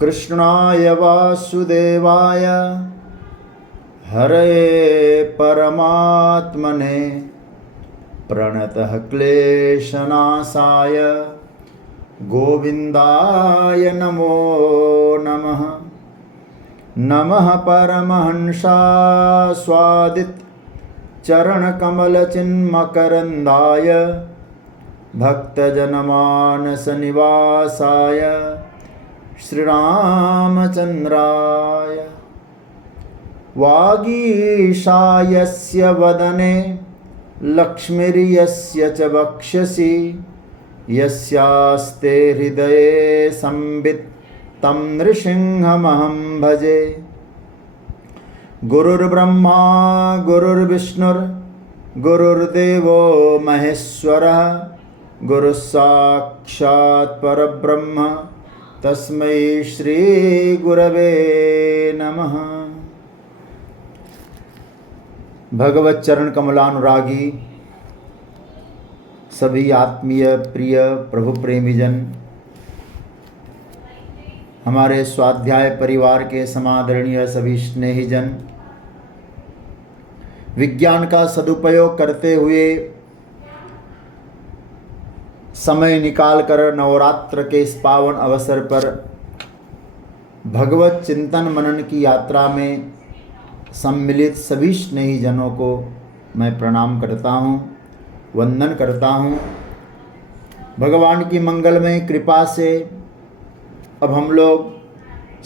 कृष्णाय वासुदेवाय हरये परमात्मने प्रणतः क्लेशनाशाय गोविन्दाय नमो नमः। नमः परमहंसास्वादित चरणकमलचिन्मकरन्दाय भक्तजनमानसनिवासाय श्रीरामचन्द्राय। वागीशायस्य वदने लक्ष्मीर्यस्य च वक्षसि यस्यास्ते हृदये संवित् तं नृसिंहमहं भजे। गुरुर्ब्रह्मा गुरुर्विष्णुर्गुरुर्देवो महेश्वरः गुरुस्साक्षात् परब्रह्म तस्मै श्री गुरवे नमः। भगवत चरण कमलानुरागी सभी आत्मीय प्रिय प्रभु प्रेमीजन, हमारे स्वाध्याय परिवार के समादरणीय सभी स्नेहीजन, विज्ञान का सदुपयोग करते हुए समय निकालकर नवरात्र के इस पावन अवसर पर भगवत चिंतन मनन की यात्रा में सम्मिलित सभी स्नेहीजनों को मैं प्रणाम करता हूँ, वंदन करता हूँ। भगवान की मंगलमय कृपा से अब हम लोग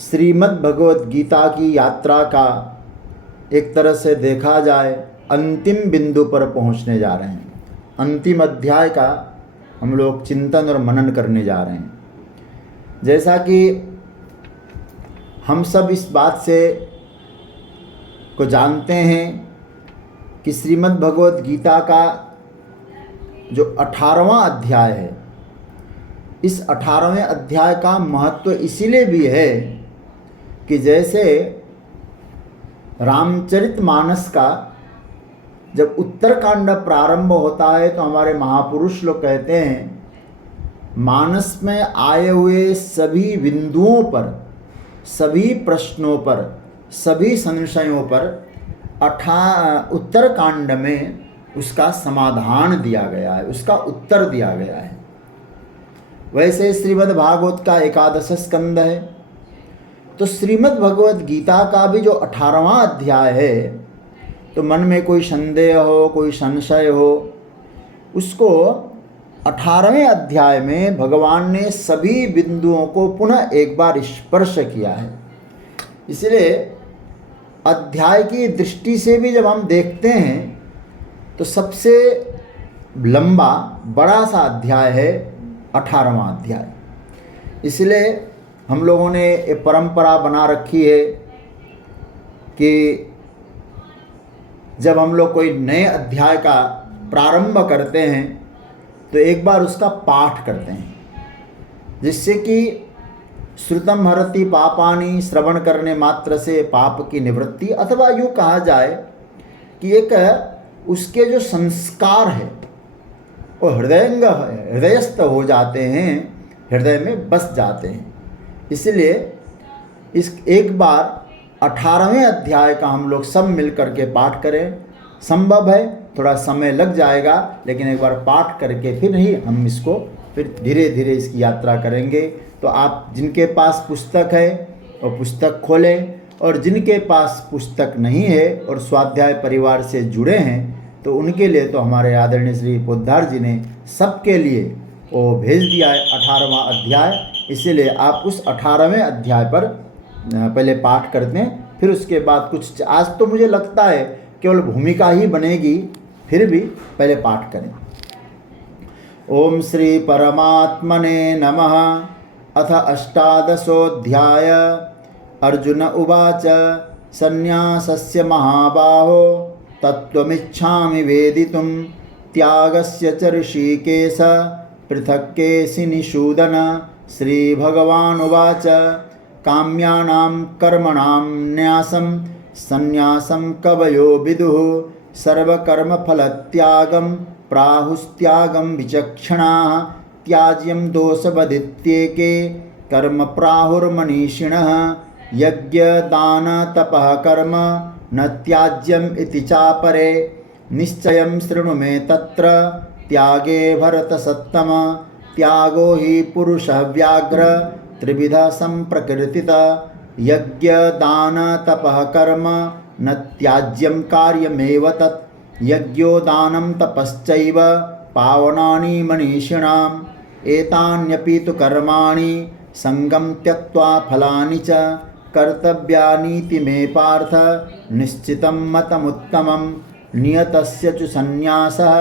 श्रीमद् भगवत गीता की यात्रा का एक तरह से देखा जाए अंतिम बिंदु पर पहुँचने जा रहे हैं। अंतिम अध्याय का हम लोग चिंतन और मनन करने जा रहे हैं। जैसा कि हम सब इस बात से को जानते हैं कि श्रीमद् भगवत गीता का जो 18वां अध्याय है, इस 18वें अध्याय का महत्व इसीलिए भी है कि जैसे रामचरितमानस का जब उत्तरकांड प्रारंभ होता है तो हमारे महापुरुष लोग कहते हैं मानस में आए हुए सभी बिंदुओं पर, सभी प्रश्नों पर, सभी संशयों पर उत्तरकांड में उसका समाधान दिया गया है, उसका उत्तर दिया गया है। वैसे श्रीमद् भागवत का 11 स्कंद है, तो श्रीमद् भगवत गीता का भी जो 18वां अध्याय है, तो मन में कोई संदेह हो, कोई संशय हो, उसको 18वें अध्याय में भगवान ने सभी बिंदुओं को पुनः एक बार स्पर्श किया है। इसलिए अध्याय की दृष्टि से भी जब हम देखते हैं तो सबसे लंबा बड़ा सा अध्याय है 18वां अध्याय। इसलिए हम लोगों ने एक परंपरा बना रखी है कि जब हम लोग कोई नए अध्याय का प्रारंभ करते हैं तो एक बार उसका पाठ करते हैं, जिससे कि श्रुतम हरति पापानि, श्रवण करने मात्र से पाप की निवृत्ति, अथवा यूँ कहा जाए कि एक उसके जो संस्कार है वो हृदयस्थ हो जाते हैं, हृदय में बस जाते हैं। इसलिए इस एक बार 18वें अध्याय का हम लोग सब मिल करके पाठ करें। संभव है थोड़ा समय लग जाएगा, लेकिन एक बार पाठ करके फिर ही हम इसको फिर धीरे धीरे इसकी यात्रा करेंगे। तो आप जिनके पास पुस्तक है वो पुस्तक खोलें, और जिनके पास पुस्तक नहीं है और स्वाध्याय परिवार से जुड़े हैं तो उनके लिए तो हमारे आदरणीय श्री पोद्दार जी ने सबके लिए वो भेज दिया है 18वां अध्याय। इसीलिए आप उस 18वें अध्याय पर पहले पाठ करते हैं, फिर उसके बाद कुछ, आज तो मुझे लगता है केवल भूमिका ही बनेगी, फिर भी पहले पाठ करें। ओम श्री परमात्मने नमः। अथ 18ोऽध्याय। अर्जुन उवाच सन्न्यासस्य महाबाहो तत्त्वमिच्छामि वेदितुं त्यागस्य च ऋषिकेश पृथक् केसि निषूदन। श्रीभगवानुवाच काम्यानां कर्मणां न्यासं सन्न्यासं कवयो विदुः सर्वकर्मफलत्यागं प्राहुस्त्यागं विचक्षणाः त्याज्यं दोषवदित्येके कर्म प्राहुर्मनीषिणः यज्ञदानतपः कर्म न त्याज्यम् इति चापरे निश्चयं शृणु मे तत्र त्यागे भरतसत्तम त्यागो हि पुरुषः व्याघ्र त्रिविधः सम्प्रकृतितः यज्ञदानतपः कर्म न त्याज्यं कार्यमेव तत् यज्ञो दानं तपश्चैव पावनानि मनीषिणाम् एतान्यपि तु कर्माणि संगं त्यक्त्वा फलानि च कर्तव्यानीति मे पार्थ निश्चितं मतमुत्तमं नियतस्य च संन्यासः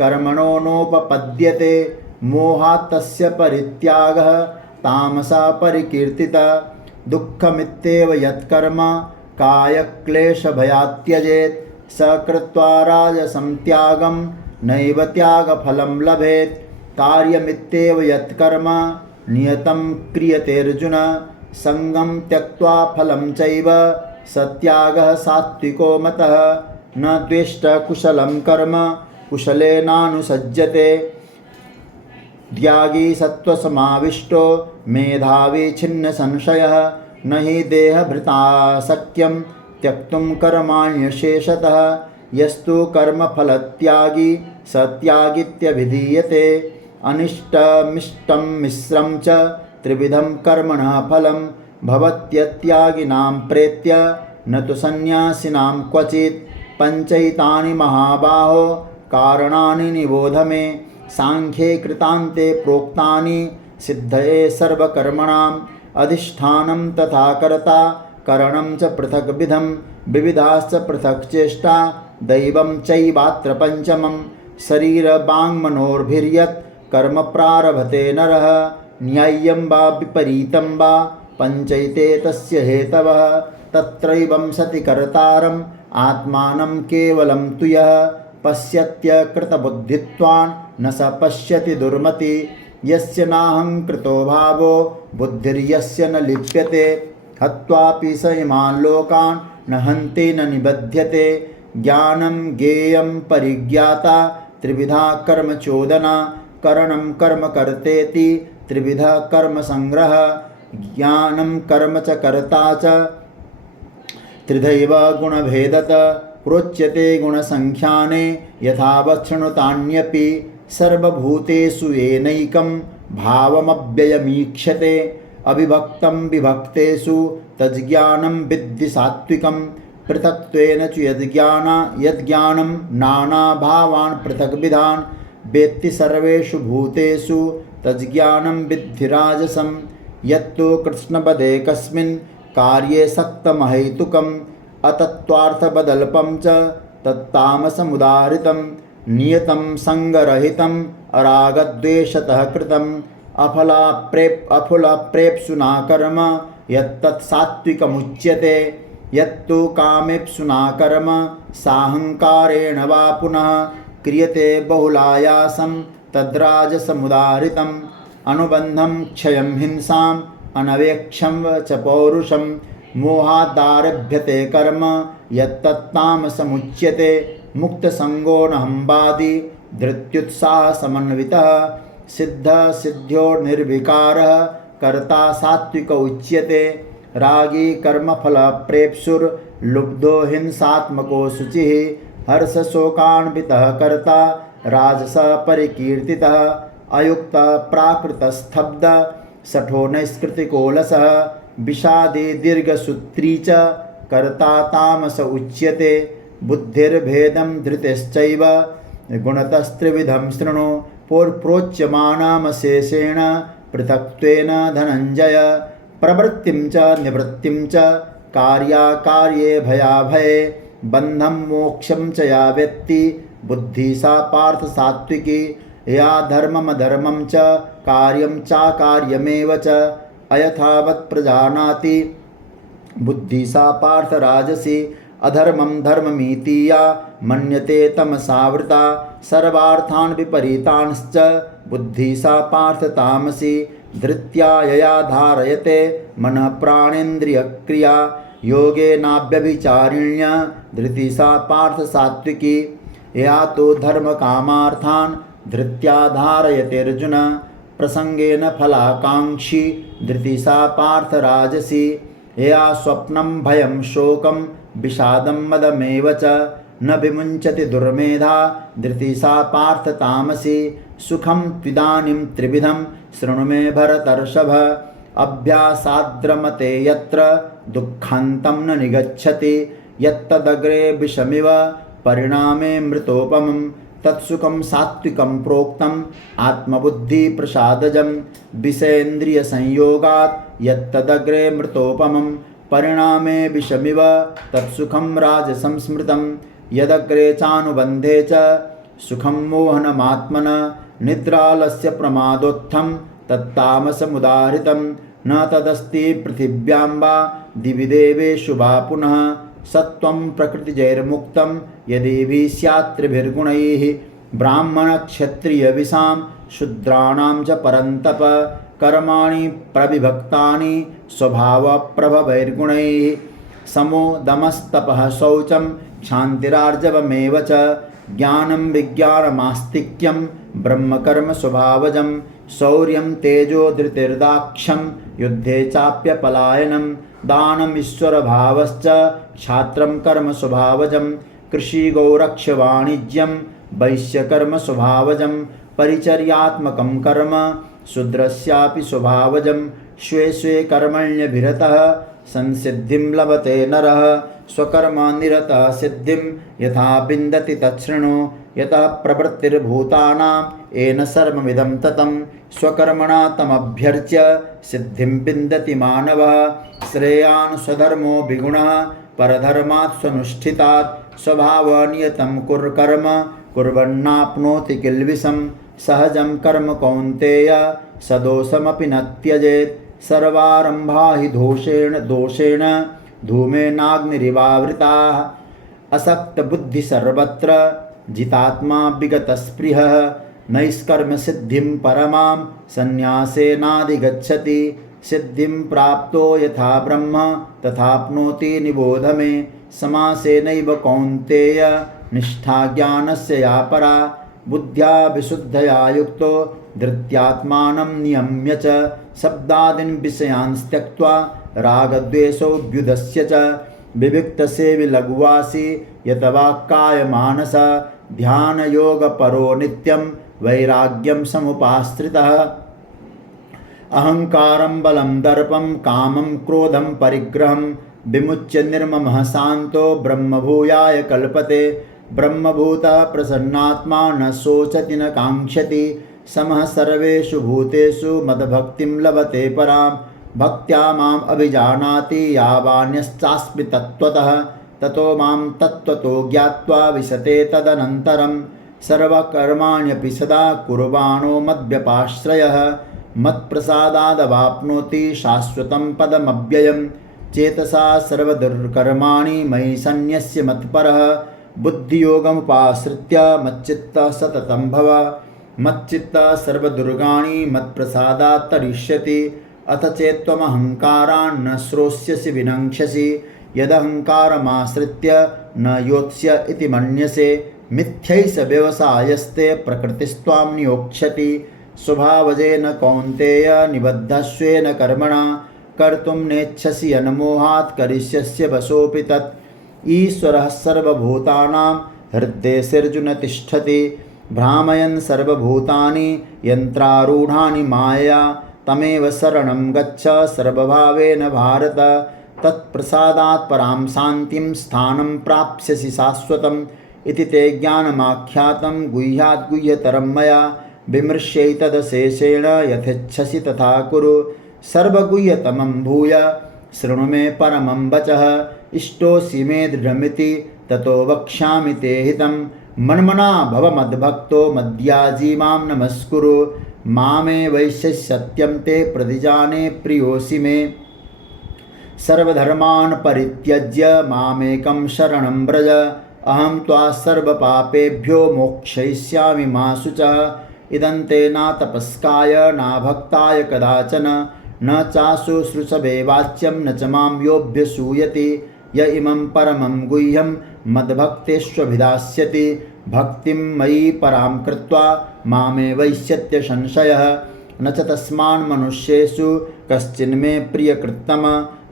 कर्मणो नोपपद्यते मोहात् तस्य परित्यागः तामसा परिकीर्तितः दुःखमित्येव यत्कर्म कायक्लेशभयात् त्यजेत् स कृत्वा राजसं त्यागं नैव त्यागफलं लभेत् कार्यमित्येव यत्कर्म नियतं क्रियते अर्जुन संगं त्यक्त्वा फलं चैव सत्यागः सात्विको मतः न द्वेष्ट कुशलं कर्म कुशलेनानुसज्जते त्यागी सत्त्वसमाविष्टो मेधावी छिन्न संशयः न हि देहभृता शक्यं त्यक्तुं कर्माण्यशेषतः यस्तु कर्मफलत्यागी स त्यागीत्यभिधीयते अनिष्टमिष्टं मिश्रं च त्रिविधं कर्मणः फलं भवत्यत्यागिनां प्रेत्य न तु सन्न्यासिनां क्वचित् पञ्चैतानि महाबाहो कारणानि निबोध मे सांख्ये कृतान्ते प्रोक्तानि सिद्धये सर्वकर्मणाम् अधिष्ठानं तथा कर्ता करणं च पृथग्विधं विविधाश्च पृथक् चेष्टा दैवं चैवात्र पञ्चमं शरीरवाङ्मनोर्भिर्यत् कर्म प्रारभते नरः न्याय्यं वा विपरीतं वा पञ्चैते तस्य हेतवः तत्रैवं सति कर्तारम् आत्मानं केवलं तु यः पश्यत्य कृतबुद्धित्वान् न स पश्यति दुर्मति यस्य नाहङ्कृतो भावो बुद्धिर्यस्य न लिप्यते हत्वापि स इमान् लोकान् न हन्ति न निबध्यते ज्ञानं ज्ञेयं परिज्ञाता त्रिविधा कर्मचोदना करणं कर्म कर्तेति त्रिविधा कर्मसङ्ग्रह ज्ञानं कर्म च कर्ता च त्रिधैव गुणभेदत प्रोच्यते गुणसङ्ख्याने यथावत् शृणुतान्यपि सर्वभूतेषु येनैकं भावमव्ययमीक्षते अविभक्तं विभक्तेषु तज्ज्ञानं विद्धि सात्विकं पृथक्त्वेन च यद्ज्ञानं नानाभावान् पृथग्विधान् वेत्ति सर्वेषु भूतेषु तज्ज्ञानं विद्धि राजसं यत्तु कृष्णपदे कस्मिन् कार्ये सक्तमहैतुकम् अतत्त्वार्थबदल्पं च तत्तामसमुदाहृतं नियतं सङ्गरहितम् अरागद्वेषतः कृतम् अफुलप्रेप्सुना कर्म यत्तत् सात्विकमुच्यते यत्तु कामेप्सुना कर्म साहङ्कारेण वा पुनः क्रियते बहुलायासं तद्राजसमुदाहृतम् अनुबन्धं क्षयं हिंसाम् अनवेक्षं च पौरुषं मोहादारभ्यते कर्म यत्तत्तामसमुच्यते मुक्तसङ्गो नहम्बादि धृत्युत्साहसमन्वितः सिद्धसिद्ध्यो निर्विकारः कर्ता सात्विक उच्यते रागी कर्मफलप्रेप्सुर्लुब्धो हिंसात्मको शुचिः हर्षशोकान्वितः कर्ता राजसः परिकीर्तितः अयुक्तः प्राकृतस्तब्ध शठो नैष्कृतिकोलसः विषादी दीर्घसूत्री च कर्ता तामस उच्यते बुद्धिर्भेदं धृतिश्चैव गुणतस्त्रिविधं शृणु प्रोच्यमानमशेषेण पृथक्त्वेन धनञ्जय प्रवृत्तिं च निवृत्तिं च कार्याकार्ये भयाभये बन्धं मोक्षं च या वेत्ति बुद्धिः सा पार्थ सात्विकी या धर्ममधर्मं च कार्यं चाकार्यमेव च अयथावत् प्रजानाति बुद्धिः सा पार्थ राजसी अधर्मं धर्ममीति या मन्यते तमसावृता सर्वार्थान् विपरीतांश्च बुद्धिः सा पार्थ तामसी धृत्या यया धारयते मनः प्राणेन्द्रियक्रिया योगेनाव्यभिचारिण्या धृतिः सा पार्थ सात्विकी या तो धर्मकामार्थान् धृत्या धारयते अर्जुन प्रसंगेन फलाकांक्षी धृतिसा पार्थ राजसी या स्वप्नं भयं शोकं विषादं मदमेव च न विमुञ्चति दुर्मेधा धृतिसा पार्थ तामसी सुखं त्विदानीं त्रिविधं शृणु मे भरतर्षभ अभ्यासाद्रमते यत्र दुःखान्तं न निगच्छति यत्तदग्रे विषमिव परिणामे मृतोपमं तत्सुखं सात्विकं प्रोक्तम् आत्मबुद्धिप्रसादजं विषयेन्द्रियसंयोगात् यत्तदग्रे मृतोपमं परिणामे विषमिव तत्सुखं राजसं स्मृतं यदग्रे चानुबन्धे च सुखं मोहनमात्मन निद्रालस्य प्रमादोत्थं तत्तामसमुदाहृतं न तदस्ति पृथिव्यां वा दिवि देवेषु वा पुनः सत्त्वं प्रकृतिजैर्मुक्तं यदि स्यात् त्रिभिर्गुणैः ब्राह्मणक्षत्रियविषां शूद्राणां च परन्तप कर्माणि प्रविभक्तानि स्वभावप्रभवैर्गुणैः समो दमस्तपः शौचं क्षान्तिरार्जवमेव च ज्ञानं विज्ञानमास्तिक्यं ब्रह्मकर्म स्वभावजं शौर्यं तेजो धृतिर्दाक्ष्यं युद्धे चाप्यपलायनं दानमीश्वरभावश्च क्षात्रं कर्म स्वभावजं कृषिगौरक्षवाणिज्यं वैश्यकर्म स्वभावजं परिचर्यात्मकं कर्म शूद्रस्यापि स्वभावजं स्वे स्वे कर्मण्यभिरतः संसिद्धिं लभते नरः स्वकर्मनिरतः सिद्धिं यथा विन्दति तच्छृणु यतः प्रवृत्तिर्भूतानां येन सर्वमिदं ततं स्वकर्मणा तमभ्यर्च्य सिद्धिं विन्दति मानवः श्रेयान् स्वधर्मो विगुणः परधर्मात् स्वनुष्ठितात् स्वभावनियतं कुर्कर्म कुर्वन्नाप्नोति किल्बिषं सहजं कर्म कौन्तेय सदोषमपि न त्यजेत् सर्वारम्भा हि दोषेण धूमेनाग्निरिवावृताः असक्तबुद्धि सर्वत्र जितात्मा विगतस्पृहः नैष्कर्म्यसिद्धिं परमां सन्न्यासेनाधिगच्छति सिद्धिं प्राप्तो यथा ब्रह्म तथाप्नोति निबोध मे समासेनैव कौन्तेय निष्ठा ज्ञानस्य या परा बुद्ध्या विशुद्धया युक्तो धृत्यात्मानं नियम्य च शब्दादीन् विषयान् त्यक्त्वा रागद्वेषोऽभ्युदस्य च विविक्तसेवि लघुवासी यतवाक्कायमानस ध्यानयोगपरो नित्यं वैराग्यं समुपाश्रितः अहंकारं बलं दर्पं कामं क्रोधं परिग्रहं विमुच्य निर्ममः शान्तो ब्रह्मभूयाय कल्पते ब्रह्मभूतः प्रसन्नात्मा न शोचति न काङ्क्षति समः सर्वेषु भूतेषु मद्भक्तिं लभते परां भक्त्या माम् अभिजानाति यावान्यश्चास्मि तत्त्वतः ततो मां तत्त्वतो ज्ञात्वा विशते तदनन्तरं सर्वकर्माण्यपि सदा कुर्वाणो मद्व्यपाश्रयः मत्प्रसादादवाप्नोति शाश्वतं पदमव्ययं चेतसा सर्वदुर्कर्माणि मयि सन्न्यस्य मत्परः बुद्धियोगमुपाश्रित्य मच्चित्तः सततं भव मच्चित्तः सर्वदुर्गाणि मत्प्रसादात् तरिष्यति अथ चेत्त्वमहङ्कारान् न श्रोष्यसि विनङ्क्ष्यसि यदहङ्कारमाश्रित्य न योत्स्य इति मन्यसे मिथ्यैष व्यवसायस्ते प्रकृतिस्त्वां नियोक्ष्यति स्वभावजेन कौन्तेय निबद्धस्वेन कर्मणा कर्तुं नेच्छसि यन्मोहात् करिष्यस्य वशोऽपि तत् ईश्वरः सर्वभूतानां हृद्देशेऽर्जुन तिष्ठति भ्रामयन् सर्वभूतानि यन्त्रारूढानि मायया तमेव शरणं गच्छ सर्वभावेन भारत तत्प्रसादात् परां शान्तिं स्थानं प्राप्स्यसि शाश्वतम् इति ते ज्ञानमाख्यातं गुह्यात् गुह्यतरं मया विमृश्यैतदशेषेण यथेच्छसि तथा कुरु सर्वगुह्यतमं भूय शृणु मे परमं वचः इष्टोऽसि मे दृढमिति ततो वक्ष्यामि ते हितं मन्मना भव मद्भक्तो मद्याजी मां नमस्कुरु मामे वैश्य सत्यं ते प्रतिजाने प्रियोऽसि मे सर्वधर्मान् परित्यज्य मामेकं शरणं व्रज अहं त्वा सर्वपापेभ्यो मोक्षयिष्यामि मा शुचः इदं ते न तपस्काय न भक्ताय कदाचन न चासु श्रुषभे वाच्यं न च मां योऽभ्यसूयति य इमं परमं गुह्यं मद्भक्तेष्वभिधास्यति भक्तिं मयि परां कृत्वा मामे वैश्यत्य संशयः न च तस्मान् मनुष्येषु कश्चिन्मे प्रियकृत्तम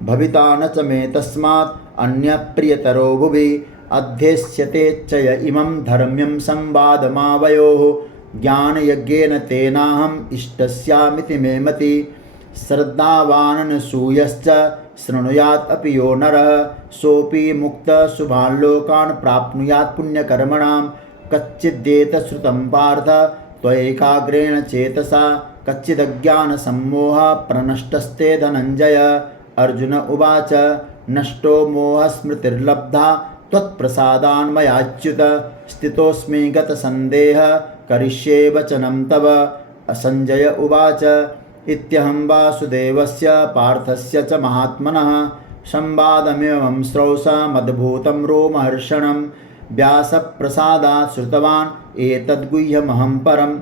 भविता न च मे तस्मात् अन्यप्रियतरो भुवि अध्यस्यते च य इमं धर्म्यं संवादमावयोः ज्ञानयज्ञेन तेनाहम् इष्टस्यामिति मे मति श्रद्धावाननसूयश्च शृणुयात् अपि यो नरः सोऽपि मुक्तः शुभान् लोकान् प्राप्नुयात् पुण्यकर्मणां कच्चिद्येतश्रुतं पार्थ त्वयैकाग्रेण चेतसा कच्चिदज्ञानसम्मोहः प्रनष्टस्ते धनञ्जय। अर्जुन उवाच नष्टो मोहस्मृतिर्लब्धा त्वत्प्रसादान्मयाच्युत स्थितोऽस्मि गतसन्देहः करिष्ये वचनं तव। संजय उवाच इत्यहं वासुदेवस्य पार्थस्य च महात्मनः संवादमिमं श्रौषमद्भुतं रोमहर्षणं व्यासप्रसादात् श्रुतवान् एतद्गुह्यमहं परं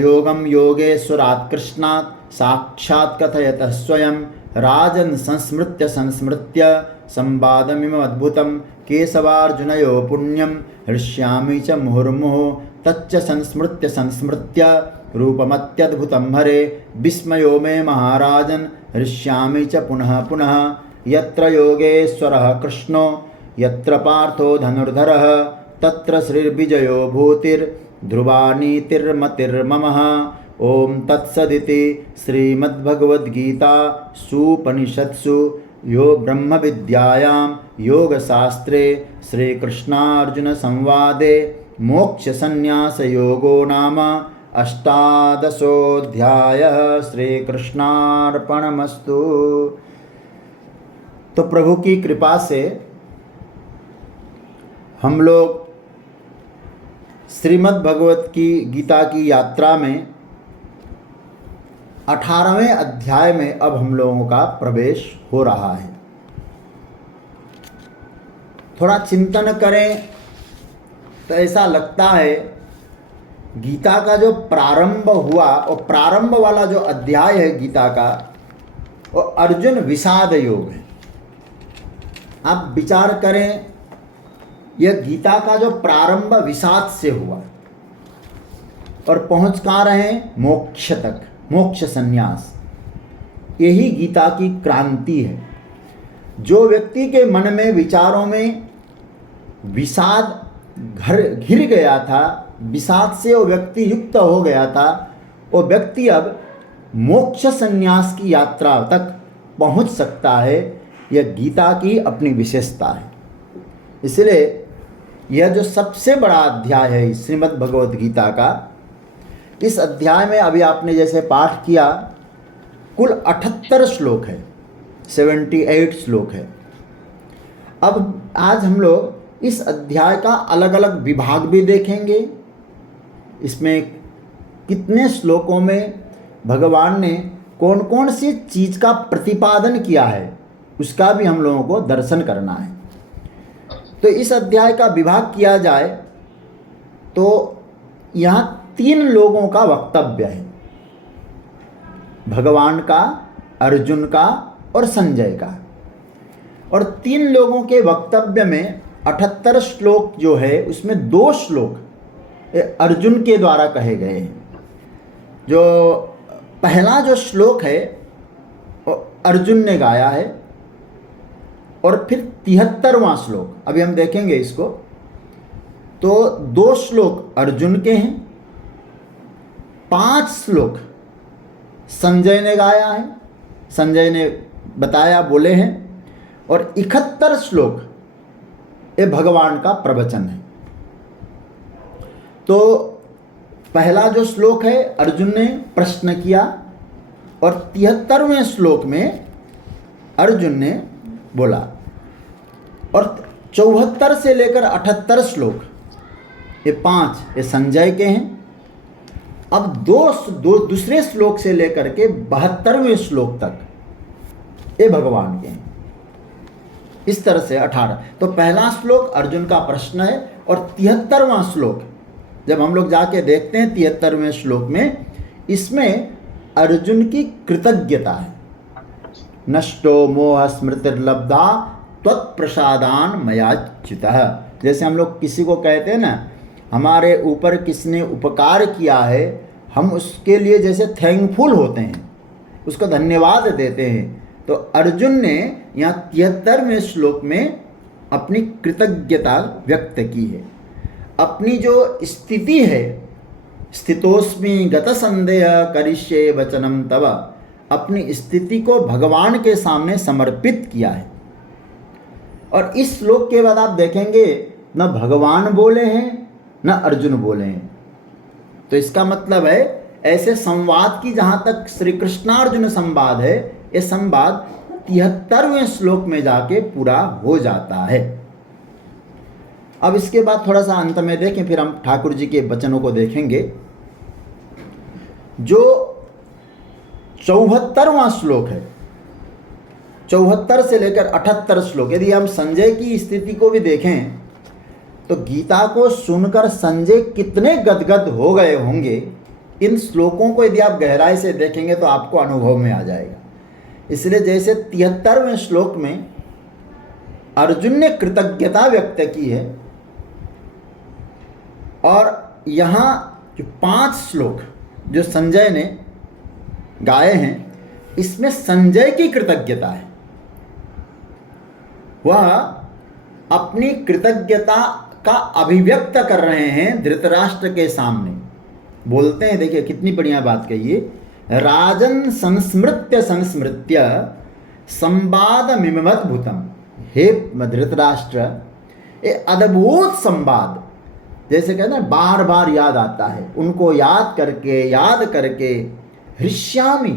योगं योगेश्वरात् कृष्णात् साक्षात् कथयतः स्वयं राजन् संस्मृत्य संवादमिममद्भुतं केशवार्जुनयो पुण्यं हृष्यामि च मुहुर्मुहुः तच्च संस्मृत्य रूपमत्यद्भुतं हरे विस्मयो मे महाराजन् हृष्यामि च पुनः पुनः। यत्र योगेश्वरः कृष्णो यत्र पार्थो धनुर्धरः तत्र श्रीर्विजयो भूतिर्ध्रुवा नीतिर्मतिर्ममः। ओम तत्सदिति श्रीमद्भगवद्गीतासूपनिषत्सु यो ब्रह्म विद्यायां योगशास्त्रे श्रीकृष्णार्जुन संवादे मोक्ष संन्यास योगो नाम अष्टादशोऽध्यायः। श्रीकृष्णार्पणमस्तु। तो प्रभु की कृपा से हम लोग श्रीमद् भगवत की गीता की यात्रा में 18वें अध्याय में अब हम लोगों का प्रवेश हो रहा है। थोड़ा चिंतन करें तो ऐसा लगता है गीता का जो प्रारंभ हुआ और प्रारंभ वाला जो अध्याय है गीता का वो अर्जुन विषाद योग है। आप विचार करें यह गीता का जो प्रारंभ विषाद से हुआ और पहुंच कहाँ रहे मोक्ष तक, मोक्ष संन्यास। यही गीता की क्रांति है। जो व्यक्ति के मन में विचारों में विषाद घिर गया था, विषाद से वो व्यक्ति युक्त हो गया था, वो व्यक्ति अब मोक्ष संन्यास की यात्रा तक पहुंच सकता है। यह गीता की अपनी विशेषता है। इसलिए यह जो सबसे बड़ा अध्याय है श्रीमद् भगवद गीता का, इस अध्याय में अभी आपने जैसे पाठ किया कुल 78 श्लोक है, 78 श्लोक है। अब आज हम लोग इस अध्याय का अलग अलग विभाग भी देखेंगे। इसमें कितने श्लोकों में भगवान ने कौन कौन सी चीज़ का प्रतिपादन किया है उसका भी हम लोगों को दर्शन करना है। तो इस अध्याय का विभाग किया जाए तो यहाँ 3 लोगों का वक्तव्य है, भगवान का, अर्जुन का और संजय का। और 3 लोगों के वक्तव्य में 78 श्लोक जो है उसमें 2 श्लोक अर्जुन के द्वारा कहे गए हैं। जो पहला जो श्लोक है वो अर्जुन ने गाया है और फिर 73वां श्लोक अभी हम देखेंगे इसको। तो 2 श्लोक अर्जुन के हैं, 5 श्लोक संजय ने गाया है, संजय ने बताया, बोले हैं, और 71 श्लोक ये भगवान का प्रवचन है। तो पहला जो श्लोक है अर्जुन ने प्रश्न किया और 73वें श्लोक में अर्जुन ने बोला, और 74 से लेकर 78 श्लोक ये 5 ये संजय के हैं। अब दूसरे श्लोक से लेकर के 72वें श्लोक तक ये भगवान के हैं। इस तरह से 18। तो पहला श्लोक अर्जुन का प्रश्न है और 73वां श्लोक जब हम लोग जाके देखते हैं 73वें श्लोक में, इसमें अर्जुन की कृतज्ञता है। नष्टो मोह स्मृतिर्लब्धा त्वत्प्रसादान मयाच्युतः। जैसे हम लोग किसी को कहते हैं ना, हमारे ऊपर किसने उपकार किया है, हम उसके लिए जैसे थैंकफुल होते हैं, उसको धन्यवाद देते हैं, तो अर्जुन ने यहाँ 73वें श्लोक में अपनी कृतज्ञता व्यक्त की है। अपनी जो स्थिति है, स्थितोस्मि गत संदेह करिष्ये वचनम तव, अपनी स्थिति को भगवान के सामने समर्पित किया है। और इस श्लोक के बाद आप देखेंगे न भगवान बोले हैं न अर्जुन बोले हैं। तो इसका मतलब है ऐसे संवाद की, जहाँ तक श्री कृष्णार्जुन संवाद है, ये संवाद 73वें श्लोक में जाके पूरा हो जाता है। अब इसके बाद थोड़ा सा अंत में देखें, फिर हम ठाकुर जी के वचनों को देखेंगे। जो 74वां श्लोक है, 74 से लेकर 78 श्लोक, यदि हम संजय की स्थिति को भी देखें तो गीता को सुनकर संजय कितने गदगद हो गए होंगे। इन श्लोकों को यदि आप गहराई से देखेंगे तो आपको अनुभव में आ जाएगा। इसलिए जैसे 73वें श्लोक में अर्जुन ने कृतज्ञता व्यक्त की है, और यहाँ जो 5 श्लोक जो संजय ने गाए हैं, इसमें संजय की कृतज्ञता है। वह अपनी कृतज्ञता का अभिव्यक्त कर रहे हैं धृतराष्ट्र के सामने। बोलते हैं, देखिए कितनी बढ़िया बात कही है, राजन संस्मृत्य संस्मृत्य संवाद मिमद्भुतम। हे धृतराष्ट्र, ये अद्भुत संवाद, जैसे कहते हैं बार बार याद आता है, उनको याद करके हृष्यामि,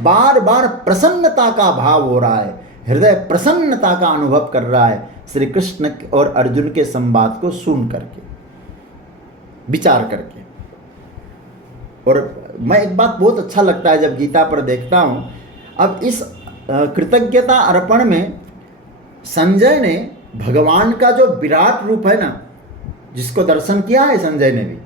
बार बार प्रसन्नता का भाव हो रहा है, हृदय प्रसन्नता का अनुभव कर रहा है श्री कृष्ण और अर्जुन के संवाद को सुन करके, विचार करके। और मैं एक बात बहुत अच्छा लगता है जब गीता पर देखता हूँ, अब इस कृतज्ञता अर्पण में संजय ने भगवान का जो विराट रूप है ना, जिसको दर्शन किया है संजय ने भी,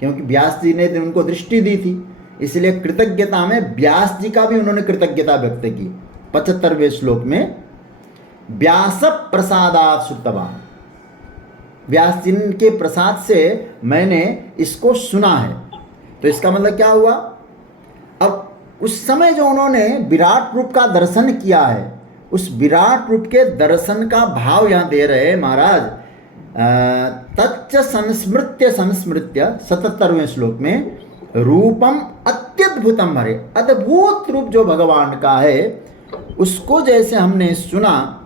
क्योंकि व्यास जी ने उनको दृष्टि दी थी, इसलिए कृतज्ञता में व्यास जी का भी उन्होंने कृतज्ञता व्यक्त की। 75वें श्लोक में व्यास प्रसादात् श्रुतवान्, व्यास जी के प्रसाद से मैंने इसको सुना है। तो इसका मतलब क्या हुआ, अब उस समय जो उन्होंने विराट रूप का दर्शन किया है, उस विराट रूप के दर्शन का भाव यहाँ दे रहे हैं महाराज। तच्च संस्मृत्य संस्मृत्य 77वें श्लोक में रूपम अत्यद्भुतम हरे, अद्भुत रूप जो भगवान का है, उसको जैसे हमने सुना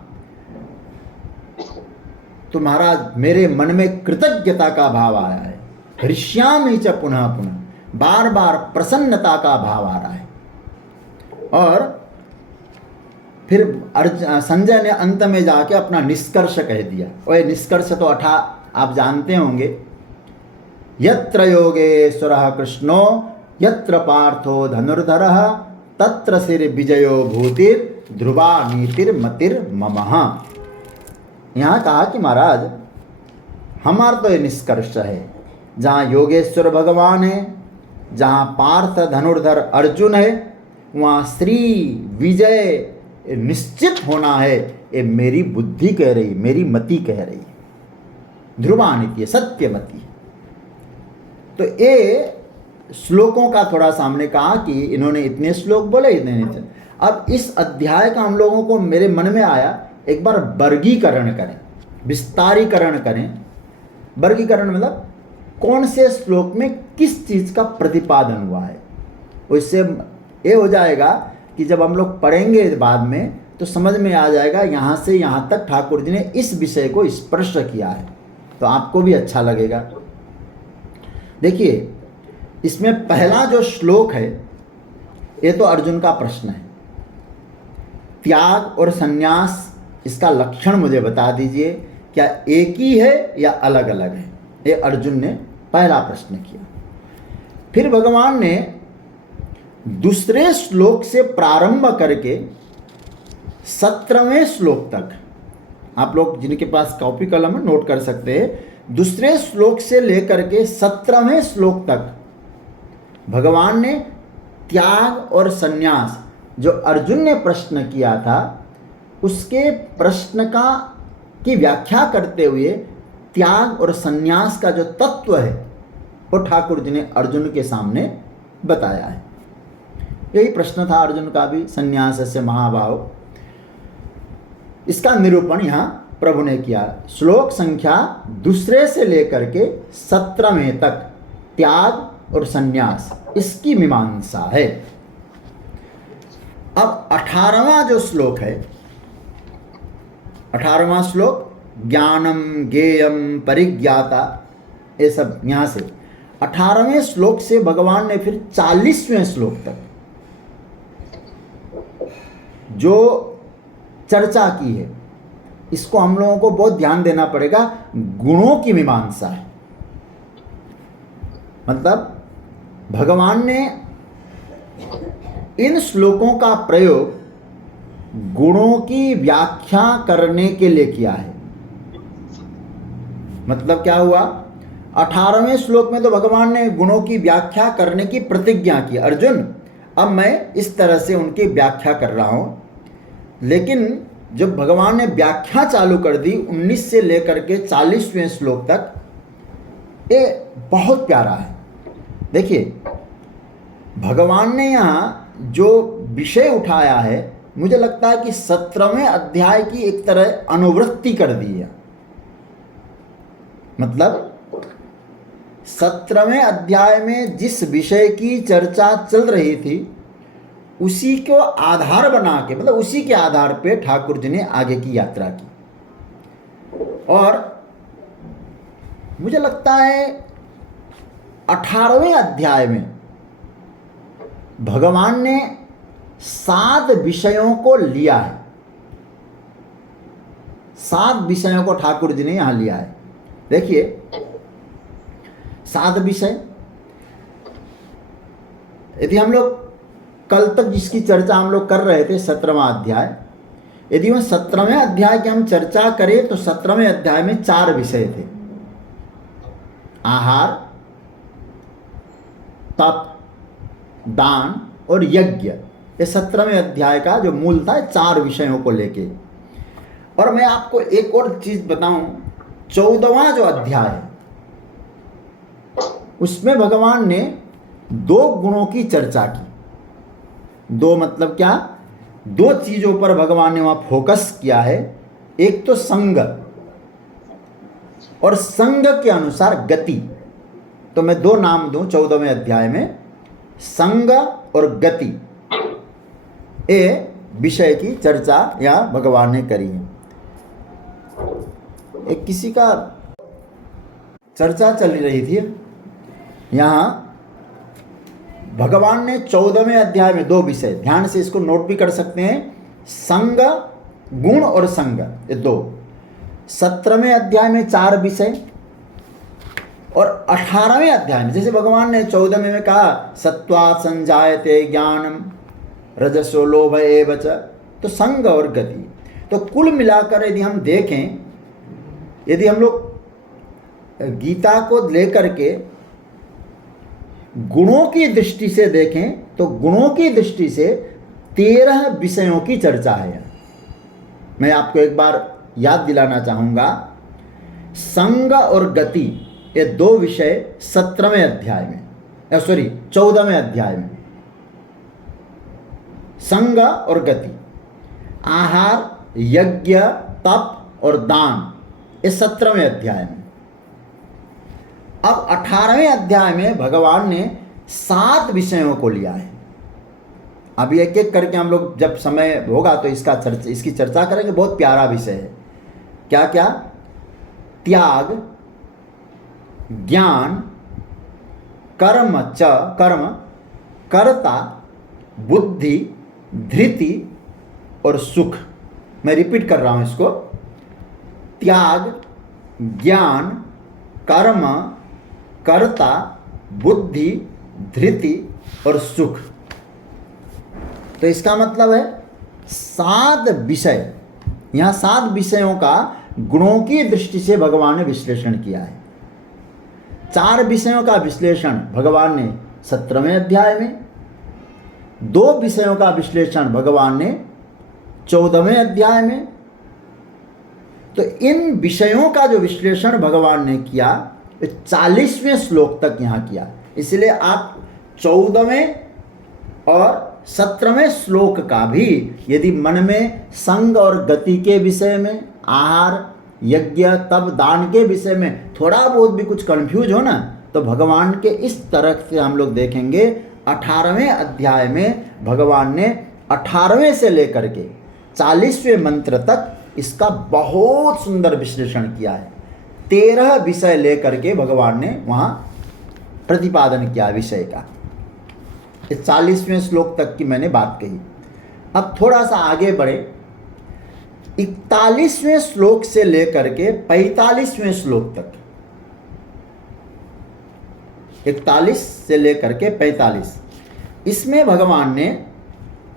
तो महाराज मेरे मन में कृतज्ञता का भाव आया है। हृष्यामि च पुनः पुनः, बार बार प्रसन्नता का भाव आ रहा है। और फिर संजय ने अंत में जाके अपना निष्कर्ष कह दिया, और ये निष्कर्ष तो आप जानते होंगे, यत्र योगेश्वरः कृष्णो यत्र पार्थो धनुर्धरः तत्र सिर विजयो भूतिर ध्रुवा नीतिर्मतिर ममः। यहाँ कहा कि महाराज हमारा तो ये निष्कर्ष है, जहाँ योगेश्वर भगवान है, जहाँ पार्थ धनुर्धर अर्जुन है, वहाँ श्री विजय निश्चित होना है। ये मेरी बुद्धि कह रही, मेरी मति कह रही, ध्रुवानीति सत्यमति। तो ये श्लोकों का थोड़ा सामने कहा कि इन्होंने इतने श्लोक बोले, इतने नहीं। अब इस अध्याय का हम लोगों को मेरे मन में आया, एक बार वर्गीकरण करें, विस्तारीकरण करें। वर्गीकरण मतलब कौन से श्लोक में किस चीज़ का प्रतिपादन हुआ है। उससे ये हो जाएगा कि जब हम लोग पढ़ेंगे बाद में तो समझ में आ जाएगा यहाँ से यहाँ तक ठाकुर जी ने इस विषय को स्पर्श किया है, तो आपको भी अच्छा लगेगा। देखिए इसमें पहला जो श्लोक है, ये तो अर्जुन का प्रश्न है, त्याग और संन्यास, इसका लक्षण मुझे बता दीजिए, क्या एक ही है या अलग अलग है। ये अर्जुन ने पहला प्रश्न किया। फिर भगवान ने दूसरे श्लोक से प्रारंभ करके 17वें श्लोक तक, आप लोग जिनके पास कॉपी कलम है नोट कर सकते हैं, दूसरे श्लोक से लेकर के 17वें श्लोक तक भगवान ने त्याग और संन्यास, जो अर्जुन ने प्रश्न किया था, उसके प्रश्न की व्याख्या करते हुए त्याग और संन्यास का जो तत्व है वो ठाकुर जी ने अर्जुन के सामने बताया है। यही प्रश्न था अर्जुन का भी, संन्यास से महाबाहो। इसका निरूपण यहाँ प्रभु ने किया। श्लोक संख्या दूसरे से लेकर के 17वें तक त्याग और संन्यास, इसकी मीमांसा है। अब 18वां जो श्लोक है, 18वां श्लोक ज्ञानम गेयम परिज्ञाता, ये सब यहाँ से 18वें श्लोक से भगवान ने फिर 40वें श्लोक तक जो चर्चा की है, इसको हम लोगों को बहुत ध्यान देना पड़ेगा। गुणों की मीमांसा है, मतलब भगवान ने इन श्लोकों का प्रयोग गुणों की व्याख्या करने के लिए किया है। मतलब क्या हुआ, 18वें श्लोक में तो भगवान ने गुणों की व्याख्या करने की प्रतिज्ञा की, अर्जुन अब मैं इस तरह से उनकी व्याख्या कर रहा हूं। लेकिन जब भगवान ने व्याख्या चालू कर दी 19 से लेकर के 40वें श्लोक तक, ये बहुत प्यारा है। देखिए भगवान ने यहाँ जो विषय उठाया है, मुझे लगता है कि 17वें अध्याय की एक तरह अनुवृत्ति कर दी है। मतलब 17वें अध्याय में जिस विषय की चर्चा चल रही थी उसी को आधार बना के, मतलब उसी के आधार पे ठाकुर जी ने आगे की यात्रा की। और मुझे लगता है 18वें अध्याय में भगवान ने 7 विषयों को लिया है। 7 विषयों को ठाकुर जी ने यहां लिया है। देखिए 7 विषय, यदि हम लोग कल तक जिसकी चर्चा हम लोग कर रहे थे 17वां अध्याय, यदि वह 17वें अध्याय की हम चर्चा करें तो 17वें अध्याय में 4 विषय थे। आहार, तप, दान और यज्ञ, ये 17वें अध्याय का जो मूल था, 4 विषयों को लेके। और मैं आपको एक और चीज बताऊं, 14वां जो अध्याय है उसमें भगवान ने 2 गुणों की चर्चा की। 2 मतलब क्या, 2 चीजों पर भगवान ने वहां फोकस किया है। एक तो संग, और संग के अनुसार गति। तो मैं 2 नाम दूं 14वें अध्याय में, संग और गति, ये विषय की चर्चा यहां भगवान ने करी है। एक किसी का चर्चा चल रही थी यहां, भगवान ने 14वें अध्याय में 2 विषय, ध्यान से इसको नोट भी कर सकते हैं, संग, गुण और संग, ये 2। 17वें अध्याय में 4 विषय, और 18वें अध्याय में जैसे भगवान ने 14वें में कहा सत्त्वात् संजायते ज्ञानम रजसो लोभ एव च, तो संग और गति। तो कुल मिलाकर यदि हम देखें, यदि हम लोग गीता को लेकर के गुणों की दृष्टि से देखें तो गुणों की दृष्टि से 13 विषयों की चर्चा है। मैं आपको एक बार याद दिलाना चाहूंगा, संग और गति ये 2 विषय 17वें अध्याय में, सॉरी 14वें अध्याय में, संग और गति। आहार, यज्ञ, तप और दान, ये 17वें अध्याय में। अब 18वें अध्याय में भगवान ने 7 विषयों को लिया है। अभी एक एक करके हम लोग जब समय होगा तो इसकी चर्चा करेंगे। बहुत प्यारा विषय है। क्या क्या? त्याग, ज्ञान, कर्म, कर्ता, बुद्धि, धृति और सुख। मैं रिपीट कर रहा हूं इसको, त्याग, ज्ञान, कर्म, कर्ता, बुद्धि, धृति और सुख। तो इसका मतलब है 7 विषय, यहाँ 7 विषयों का गुणों की दृष्टि से भगवान ने विश्लेषण किया है। 4 विषयों का विश्लेषण भगवान ने 17वें अध्याय में, 2 विषयों का विश्लेषण भगवान ने 14वें अध्याय में। तो इन विषयों का जो विश्लेषण भगवान ने किया 40वें श्लोक तक यहाँ किया। इसलिए आप 14वें और 17वें श्लोक का भी यदि मन में संग और गति के विषय में, आहार, यज्ञ, तप, दान के विषय में थोड़ा बहुत भी कुछ कंफ्यूज हो ना, तो भगवान के इस तरह से हम लोग देखेंगे 18वें अध्याय में भगवान ने 18वें से लेकर के 40वें मंत्र तक इसका बहुत सुंदर विश्लेषण किया है। 13 विषय लेकर के भगवान ने वहाँ प्रतिपादन किया विषय का। इस 40वें श्लोक तक की मैंने बात कही। अब थोड़ा सा आगे बढ़े, 41वें श्लोक से लेकर के 45वें श्लोक तक, 41 से लेकर के 45, इसमें भगवान ने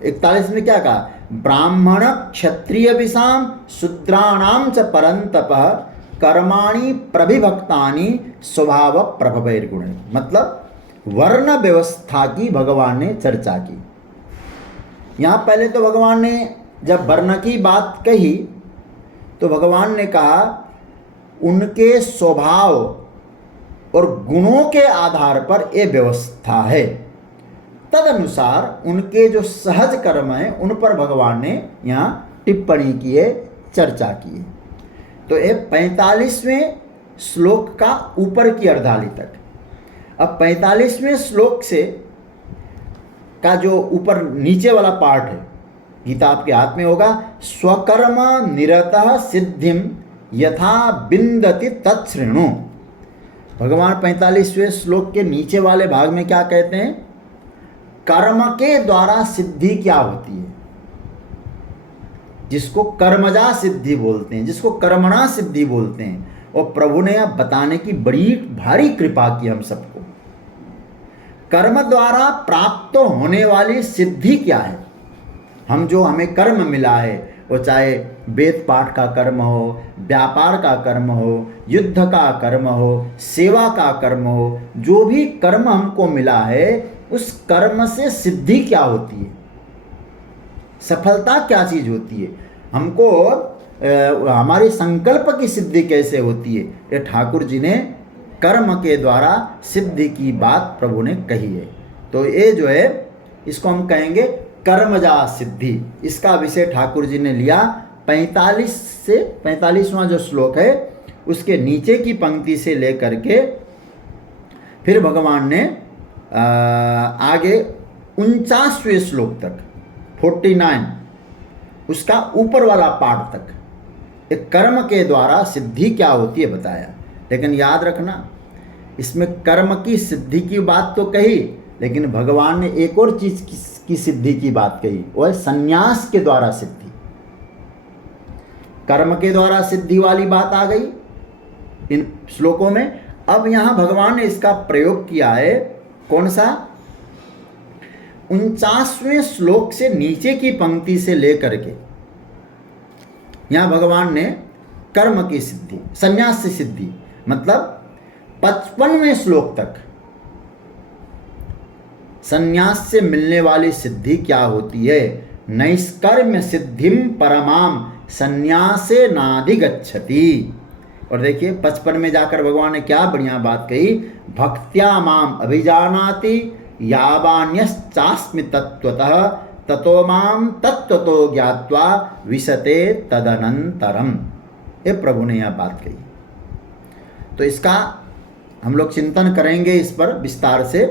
41 में क्या कहा? ब्राह्मण क्षत्रिय विषाम शूद्राणाम च परंतपः कर्माणि प्रभिभक्तानि स्वभाव प्रभवैर्गुण। मतलब वर्ण व्यवस्था की भगवान ने चर्चा की। यहाँ पहले तो भगवान ने जब वर्ण की बात कही तो भगवान ने कहा उनके स्वभाव और गुणों के आधार पर ये व्यवस्था है, तदनुसार उनके जो सहज कर्म हैं उन पर भगवान ने यहाँ टिप्पणी की है, चर्चा की है। तो ये 45वें श्लोक का ऊपर की अर्धाली तक। अब 45वें श्लोक से का जो ऊपर नीचे वाला पार्ट है, गीता आपके हाथ में होगा, स्वकर्म निरतः सिद्धिम यथा बिंदति तत्शृणु। भगवान 45वें श्लोक के नीचे वाले भाग में क्या कहते हैं? कर्म के द्वारा सिद्धि क्या होती है, जिसको कर्मजा सिद्धि बोलते हैं, जिसको कर्मणा सिद्धि बोलते हैं, और प्रभु ने यह बताने की बड़ी भारी कृपा की हम सबको। कर्म द्वारा प्राप्त होने वाली सिद्धि क्या है? हम जो हमें कर्म मिला है, वो चाहे वेद पाठ का कर्म हो, व्यापार का कर्म हो, युद्ध का कर्म हो, सेवा का कर्म हो, जो भी कर्म हमको मिला है उस कर्म से सिद्धि क्या होती है, सफलता क्या चीज होती है, हमको हमारे संकल्प की सिद्धि कैसे होती है, ये ठाकुर जी ने कर्म के द्वारा सिद्धि की बात प्रभु ने कही है। तो ये जो है इसको हम कहेंगे कर्मजा सिद्धि। इसका विषय ठाकुर जी ने लिया 45 से 45वां जो श्लोक है उसके नीचे की पंक्ति से लेकर के फिर भगवान ने आगे 49वें श्लोक तक 49 उसका ऊपर वाला पार्ट तक एक कर्म के द्वारा सिद्धि क्या होती है बताया। लेकिन याद रखना, इसमें कर्म की सिद्धि की बात तो कही, लेकिन भगवान ने एक और चीज की सिद्धि की बात कही, वो है संन्यास के द्वारा सिद्धि। कर्म के द्वारा सिद्धि वाली बात आ गई इन श्लोकों में। अब यहां भगवान ने इसका प्रयोग किया है, कौन सा? 49वें श्लोक से नीचे की पंक्ति से लेकर के यहां भगवान ने कर्म की सिद्धि, संन्यास से सिद्धि, मतलब 55वें श्लोक तक संन्यास से मिलने वाली सिद्धि क्या होती है। नैष्कर्म्य सिद्धिम परमाम संन्यासे नाधिगच्छति। और देखिए 55 में जाकर भगवान ने क्या बढ़िया बात कही, भक्त्या माम अभिजानाति यावान्यश्चास्मि तत्त्वतः ततो माम तत्त्वतो ज्ञात्वा विशते तदनंतरम। ये प्रभु ने यह बात कही। तो इसका हम लोग चिंतन करेंगे इस पर विस्तार से।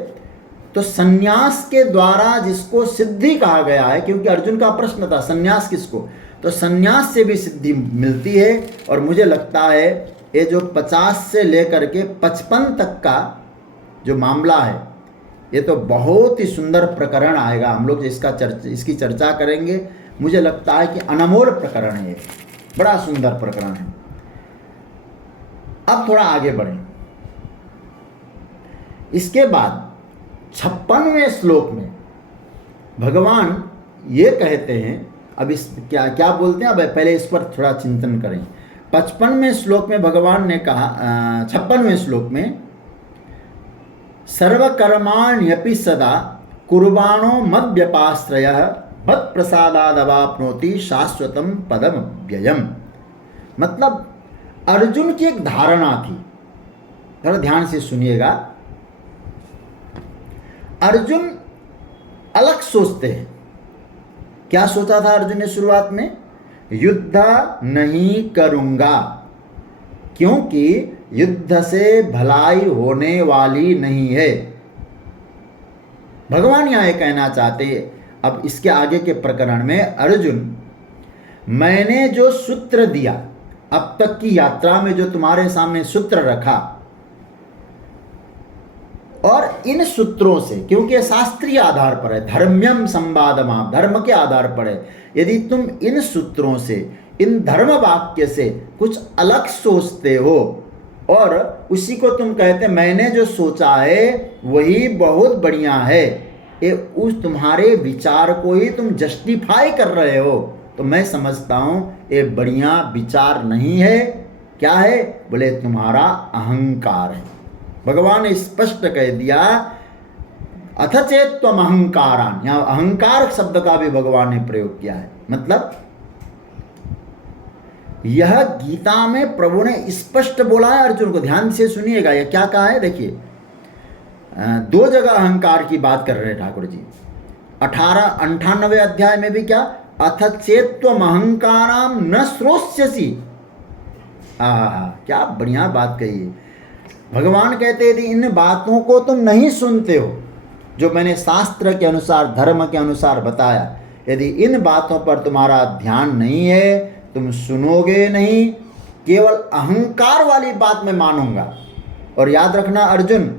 तो संन्यास के द्वारा जिसको सिद्धि कहा गया है, क्योंकि अर्जुन का प्रश्न था संन्यास किसको, तो संन्यास से भी सिद्धि मिलती है। और मुझे लगता है ये जो 50 से लेकर के 55 तक का जो मामला है, ये तो बहुत ही सुंदर प्रकरण आएगा। हम लोग इसकी चर्चा करेंगे। मुझे लगता है कि अनमोल प्रकरण है, बड़ा सुंदर प्रकरण है। अब थोड़ा आगे बढ़ें। इसके बाद 56वें श्लोक में भगवान ये कहते हैं, अब इस क्या क्या बोलते हैं, अब पहले इस पर थोड़ा चिंतन करें। 55वें श्लोक में भगवान ने कहा, 56वें श्लोक में, सर्वकर्माण्यपि सदा कुर्बाणो मद्व्यपाश्रयः भत्प्रसादादवाप्नोति शाश्वतम पदम व्ययम। मतलब अर्जुन की एक धारणा थी, थोड़ा ध्यान से सुनिएगा। अर्जुन अलग सोचते हैं। क्या सोचा था अर्जुन ने शुरुआत में? युद्ध नहीं करूंगा, क्योंकि युद्ध से भलाई होने वाली नहीं है। भगवान यहां ये कहना चाहते हैं, अब इसके आगे के प्रकरण में अर्जुन, मैंने जो सूत्र दिया, अब तक की यात्रा में जो तुम्हारे सामने सूत्र रखा, और इन सूत्रों से, क्योंकि ये शास्त्रीय आधार पर है, धर्म्यम संवादमा, धर्म के आधार पर है, यदि तुम इन सूत्रों से, इन धर्म वाक्य से कुछ अलग सोचते हो और उसी को तुम कहते मैंने जो सोचा है वही बहुत बढ़िया है, ये उस तुम्हारे विचार को ही तुम जस्टिफाई कर रहे हो, तो मैं समझता हूं ये बढ़िया विचार नहीं है। क्या है? बोले तुम्हारा अहंकार है। भगवान ने स्पष्ट कह दिया, अथ चेत त्वम अहंकारान, यहां अहंकार शब्द का भी भगवान ने प्रयोग किया है। मतलब यह गीता में प्रभु ने स्पष्ट बोला है अर्जुन को, ध्यान से सुनिएगा। यह क्या कहा है देखिए, 2 जगह अहंकार की बात कर रहे हैं ठाकुर जी। 98वें अध्याय में भी क्या, अथ चेत त्वम अहंकाराम न श्रोष्यसि। क्या बढ़िया बात कही है। भगवान कहते यदि इन बातों को तुम नहीं सुनते हो, जो मैंने शास्त्र के अनुसार, धर्म के अनुसार बताया, यदि इन बातों पर तुम्हारा ध्यान नहीं है, तुम सुनोगे नहीं, केवल अहंकार वाली बात मैं मानूंगा। और याद रखना अर्जुन,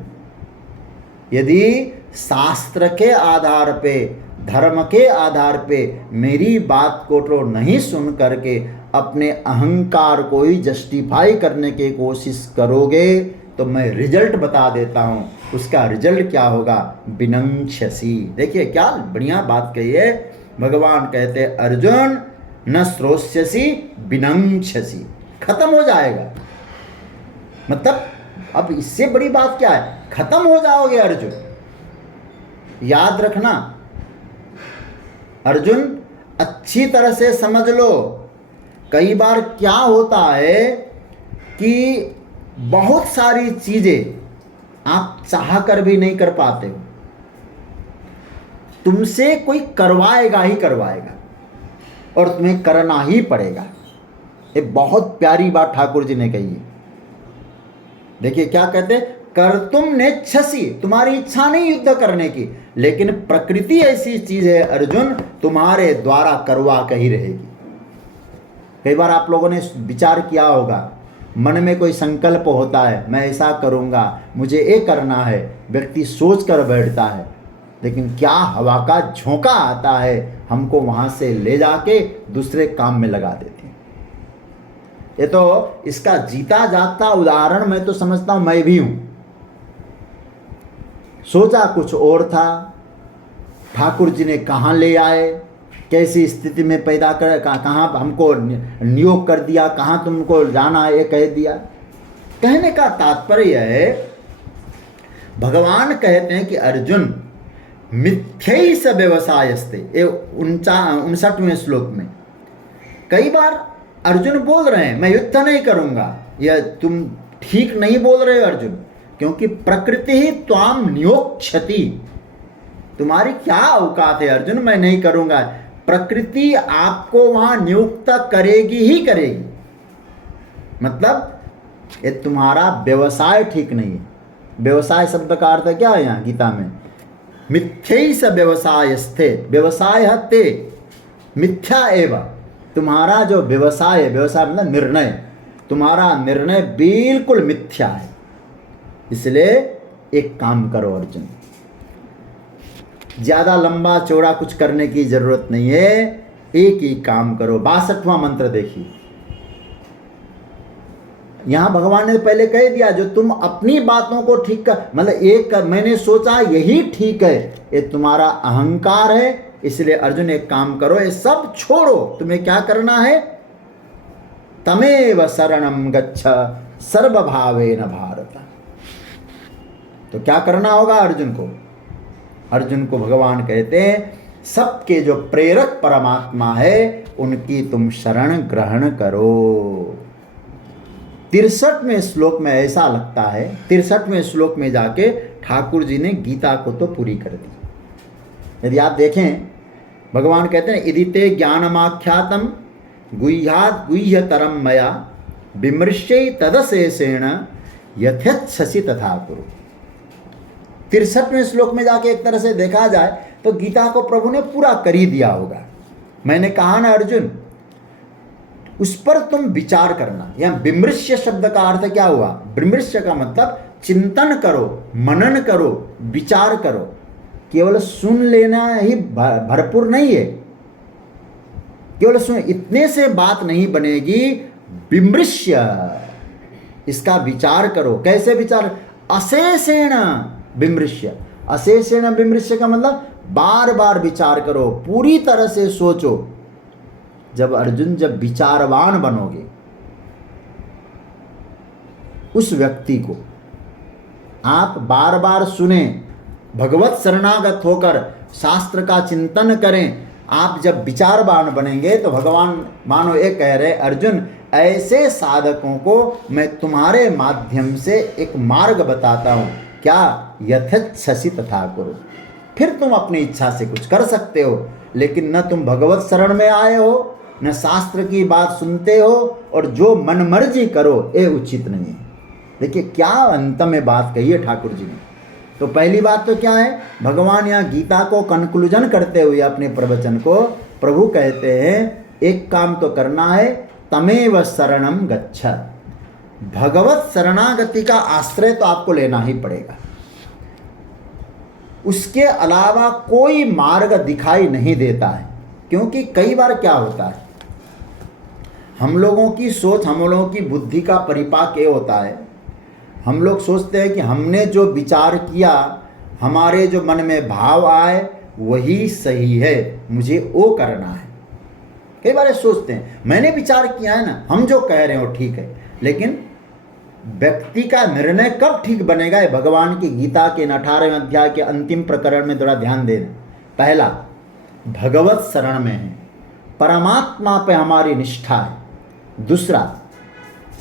यदि शास्त्र के आधार पे, धर्म के आधार पे मेरी बात को तो नहीं सुन करके अपने अहंकार को ही जस्टिफाई करने की कोशिश करोगे, तो मैं रिजल्ट बता देता हूं। उसका रिजल्ट क्या होगा? विनंक्षसी। देखिए क्या बढ़िया बात कही है। भगवान कहते अर्जुन न श्रोष्यसि विनंक्षसी, खत्म हो जाएगा। मतलब अब इससे बड़ी बात क्या है? खत्म हो जाओगे अर्जुन। याद रखना अर्जुन, अच्छी तरह से समझ लो। कई बार क्या होता है कि बहुत सारी चीजें आप चाह कर भी नहीं कर पाते हो, तुमसे कोई करवाएगा ही करवाएगा और तुम्हें करना ही पड़ेगा। ये बहुत प्यारी बात ठाकुर जी ने कही है। देखिए क्या कहते, कर तुम नेच्छसी, तुम्हारी इच्छा नहीं युद्ध करने की, लेकिन प्रकृति ऐसी चीज है अर्जुन, तुम्हारे द्वारा करवा कर ही रहेगी। कई बार आप लोगों ने विचार किया होगा, मन में कोई संकल्प होता है, मैं ऐसा करूंगा, मुझे ये करना है, व्यक्ति सोच कर बैठता है, लेकिन क्या हवा का झोंका आता है, हमको वहां से ले जाके दूसरे काम में लगा देते हैं। ये तो इसका जीता जागता उदाहरण मैं तो समझता हूं, मैं भी हूं। सोचा कुछ और था, ठाकुर जी ने कहाँ ले आए, कैसी स्थिति में पैदा कर, कहाँ हमको नियोग कर दिया, कहाँ तुमको जाना है ये कह दिया। कहने का तात्पर्य है, भगवान कहते हैं कि अर्जुन मिथ्यै स व्यवसायस्ते, ये 59वें श्लोक में कई बार अर्जुन बोल रहे हैं मैं युद्ध नहीं करूंगा। यह तुम ठीक नहीं बोल रहे हो अर्जुन, क्योंकि प्रकृति ही त्वाम नियोक्ष्यति। तुम्हारी क्या औकात है अर्जुन, मैं नहीं करूंगा। प्रकृति आपको वहां नियुक्त करेगी ही करेगी। मतलब ये तुम्हारा व्यवसाय ठीक नहीं है। व्यवसाय शब्द का अर्थ क्या है यहाँ गीता में? मिथ्यै स व्यवसायस्ते, व्यवसाय ते मिथ्या एवं। तुम्हारा जो व्यवसाय है, व्यवसाय मतलब निर्णय, तुम्हारा निर्णय बिल्कुल मिथ्या है। इसलिए एक काम करो अर्जुन, ज्यादा लंबा चौड़ा कुछ करने की जरूरत नहीं है, एक ही काम करो। 62वां मंत्र देखिए, यहां भगवान ने पहले कह दिया जो तुम अपनी बातों को ठीक कर, मतलब एक मैंने सोचा यही ठीक है, ये तुम्हारा अहंकार है। इसलिए अर्जुन एक काम करो, ये सब छोड़ो। तुम्हें क्या करना है? तमेव शरणं गच्छ सर्वभावेन भारत। तो क्या करना होगा अर्जुन को? अर्जुन को भगवान कहते हैं सबके जो प्रेरक परमात्मा है उनकी तुम शरण ग्रहण करो। 63वें श्लोक में ऐसा लगता है, 63वें श्लोक में जाके ठाकुर जी ने गीता को तो पूरी कर दी। यदि आप देखें, भगवान कहते हैं इदि ते ज्ञानमाख्यातम गुह्यात् गुह्यतरम मया विमृश्यै तदशेषेण यथेच्छसि तथा कुरु। 63वें श्लोक में जाके एक तरह से देखा जाए तो गीता को प्रभु ने पूरा कर ही दिया होगा। मैंने कहा ना अर्जुन, उस पर तुम विचार करना। यहाँ विमृश्य शब्द का अर्थ क्या हुआ? विमृश्य का मतलब चिंतन करो, मनन करो, विचार करो। केवल सुन लेना ही भरपूर नहीं है। केवल सुन इतने से बात नहीं बनेगी। विमृश्य, इसका विचार करो। कैसे विचार? अशेषेण विमृश्य। अशेषेण विमृश्य का मतलब बार बार विचार करो, पूरी तरह से सोचो। जब अर्जुन, जब विचारवान बनोगे, उस व्यक्ति को आप बार बार सुने, भगवत शरणागत होकर शास्त्र का चिंतन करें। आप जब विचारवान बनेंगे तो भगवान मानो ये कह रहे, अर्जुन ऐसे साधकों को मैं तुम्हारे माध्यम से एक मार्ग बताता हूँ। क्या? यथेच्छसि तथा कुरु। फिर तुम अपनी इच्छा से कुछ कर सकते हो, लेकिन न तुम भगवत शरण में आए हो, न शास्त्र की बात सुनते हो, और जो मनमर्जी करो ये उचित नहीं है। देखिए क्या अंत में बात कही है ठाकुर जी ने। तो पहली बात तो क्या है, भगवान यहाँ गीता को कंक्लूजन करते हुए अपने प्रवचन को प्रभु कहते हैं एक काम तो करना है, तमेव शरणम गच्छ। भगवत शरणागति का आश्रय तो आपको लेना ही पड़ेगा। उसके अलावा कोई मार्ग दिखाई नहीं देता है। क्योंकि कई बार क्या होता है, हम लोगों की सोच, हम लोगों की बुद्धि का परिपाक ये होता है, हम लोग सोचते हैं कि हमने जो विचार किया, हमारे जो मन में भाव आए वही सही है, मुझे वो करना है। कई बार सोचते हैं मैंने विचार किया है ना, हम जो कह रहे हैं वो ठीक है। लेकिन व्यक्ति का निर्णय कब ठीक बनेगा, ये भगवान की गीता के 18वें अध्याय के अंतिम प्रकरण में थोड़ा ध्यान देना। पहला, भगवत शरण में है, परमात्मा पे हमारी निष्ठा है। दूसरा,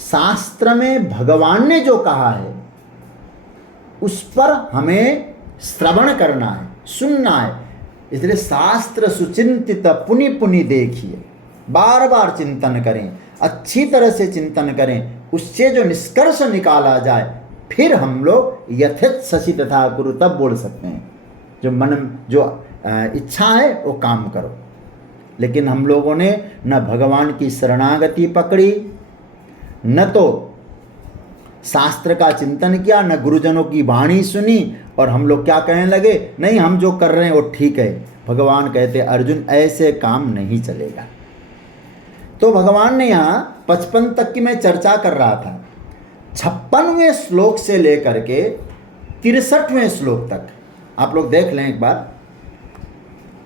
शास्त्र में भगवान ने जो कहा है उस पर हमें श्रवण करना है, सुनना है। इसलिए शास्त्र सुचिंतित पुनि पुनि देखिए, बार बार चिंतन करें, अच्छी तरह से चिंतन करें, उससे जो निष्कर्ष निकाला जाए फिर हम लोग यथेच्छसि तथा कुरु तब बोल सकते हैं। जो मन, जो इच्छा है वो काम करो। लेकिन हम लोगों ने न भगवान की शरणागति पकड़ी, न तो शास्त्र का चिंतन किया, न गुरुजनों की वाणी सुनी, और हम लोग क्या कहने लगे, नहीं हम जो कर रहे हैं वो ठीक है। भगवान कहते अर्जुन ऐसे काम नहीं चलेगा। तो भगवान ने यहाँ 55 तक की मैं चर्चा कर रहा था, 56वें श्लोक से लेकर के 63वें श्लोक तक आप लोग देख लें एक बार।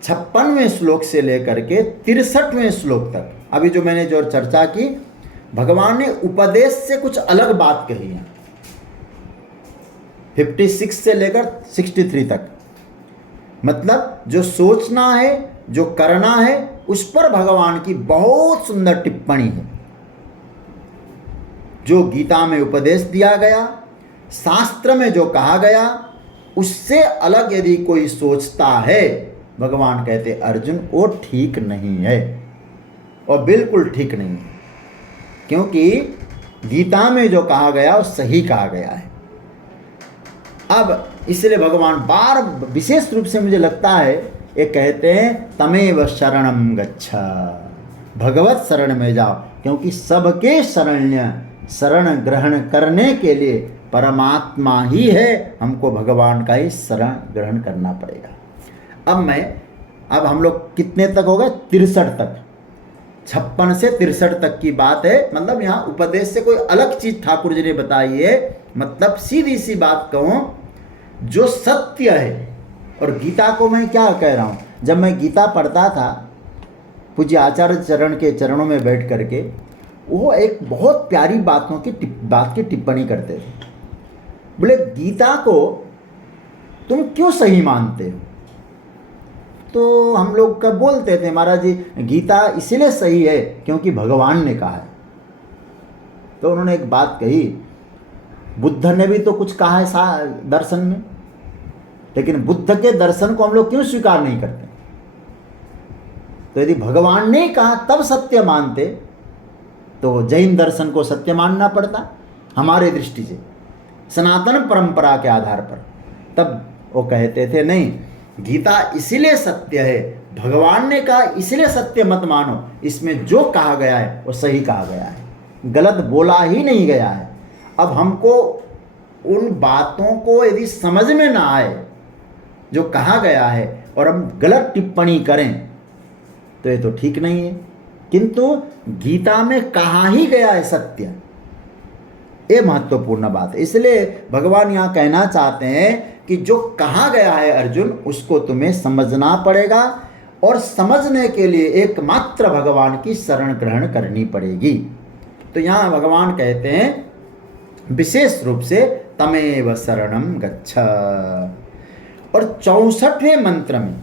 56वें श्लोक से लेकर के 63वें श्लोक तक अभी जो मैंने जो चर्चा की, भगवान ने उपदेश से कुछ अलग बात कही है। 56 से लेकर 63 तक, मतलब जो सोचना है, जो करना है, उस पर भगवान की बहुत सुंदर टिप्पणी है। जो गीता में उपदेश दिया गया, शास्त्र में जो कहा गया, उससे अलग यदि कोई सोचता है, भगवान कहते अर्जुन वो ठीक नहीं है, और बिल्कुल ठीक नहीं है। क्योंकि गीता में जो कहा गया वो सही कहा गया है। अब इसलिए भगवान बार विशेष रूप से मुझे लगता है ये कहते हैं तमेव शरणम गच्छ, भगवत शरण में जाओ। क्योंकि सबके शरण ग्रहण करने के लिए परमात्मा ही है, हमको भगवान का ही शरण ग्रहण करना पड़ेगा। अब हम लोग कितने तक हो गए? 63 तक। 56 से 63 तक की बात है। मतलब यहाँ उपदेश से कोई अलग चीज ठाकुर जी ने बताई है। मतलब सीधी सी बात कहूँ, जो सत्य है, और गीता को मैं क्या कह रहा हूँ, जब मैं गीता पढ़ता था पूज्य आचार्य चरण के चरणों में बैठ करके, वो एक बहुत प्यारी बात की टिप्पणी करते थे। बोले गीता को तुम क्यों सही मानते हो? तो हम लोग कब बोलते थे, महाराज जी गीता इसीलिए सही है क्योंकि भगवान ने कहा है। तो उन्होंने एक बात कही, बुद्ध ने भी तो कुछ कहा है दर्शन में, लेकिन बुद्ध के दर्शन को हम लोग क्यों स्वीकार नहीं करते? तो यदि भगवान ने कहा तब सत्य मानते तो जैन दर्शन को सत्य मानना पड़ता हमारे दृष्टि से, सनातन परंपरा के आधार पर। तब वो कहते थे नहीं, गीता इसलिए सत्य है, भगवान ने कहा इसलिए सत्य मत मानो, इसमें जो कहा गया है वो सही कहा गया है, गलत बोला ही नहीं गया है। अब हमको उन बातों को यदि समझ में ना आए जो कहा गया है और हम गलत टिप्पणी करें तो ये तो ठीक नहीं है। किंतु गीता में कहा ही गया है सत्य, ये महत्वपूर्ण बात है। इसलिए भगवान यहाँ कहना चाहते हैं कि जो कहा गया है अर्जुन, उसको तुम्हें समझना पड़ेगा और समझने के लिए एकमात्र भगवान की शरण ग्रहण करनी पड़ेगी। तो यहाँ भगवान कहते हैं विशेष रूप से तमेव शरणम गच्छ। और 64वें मंत्र में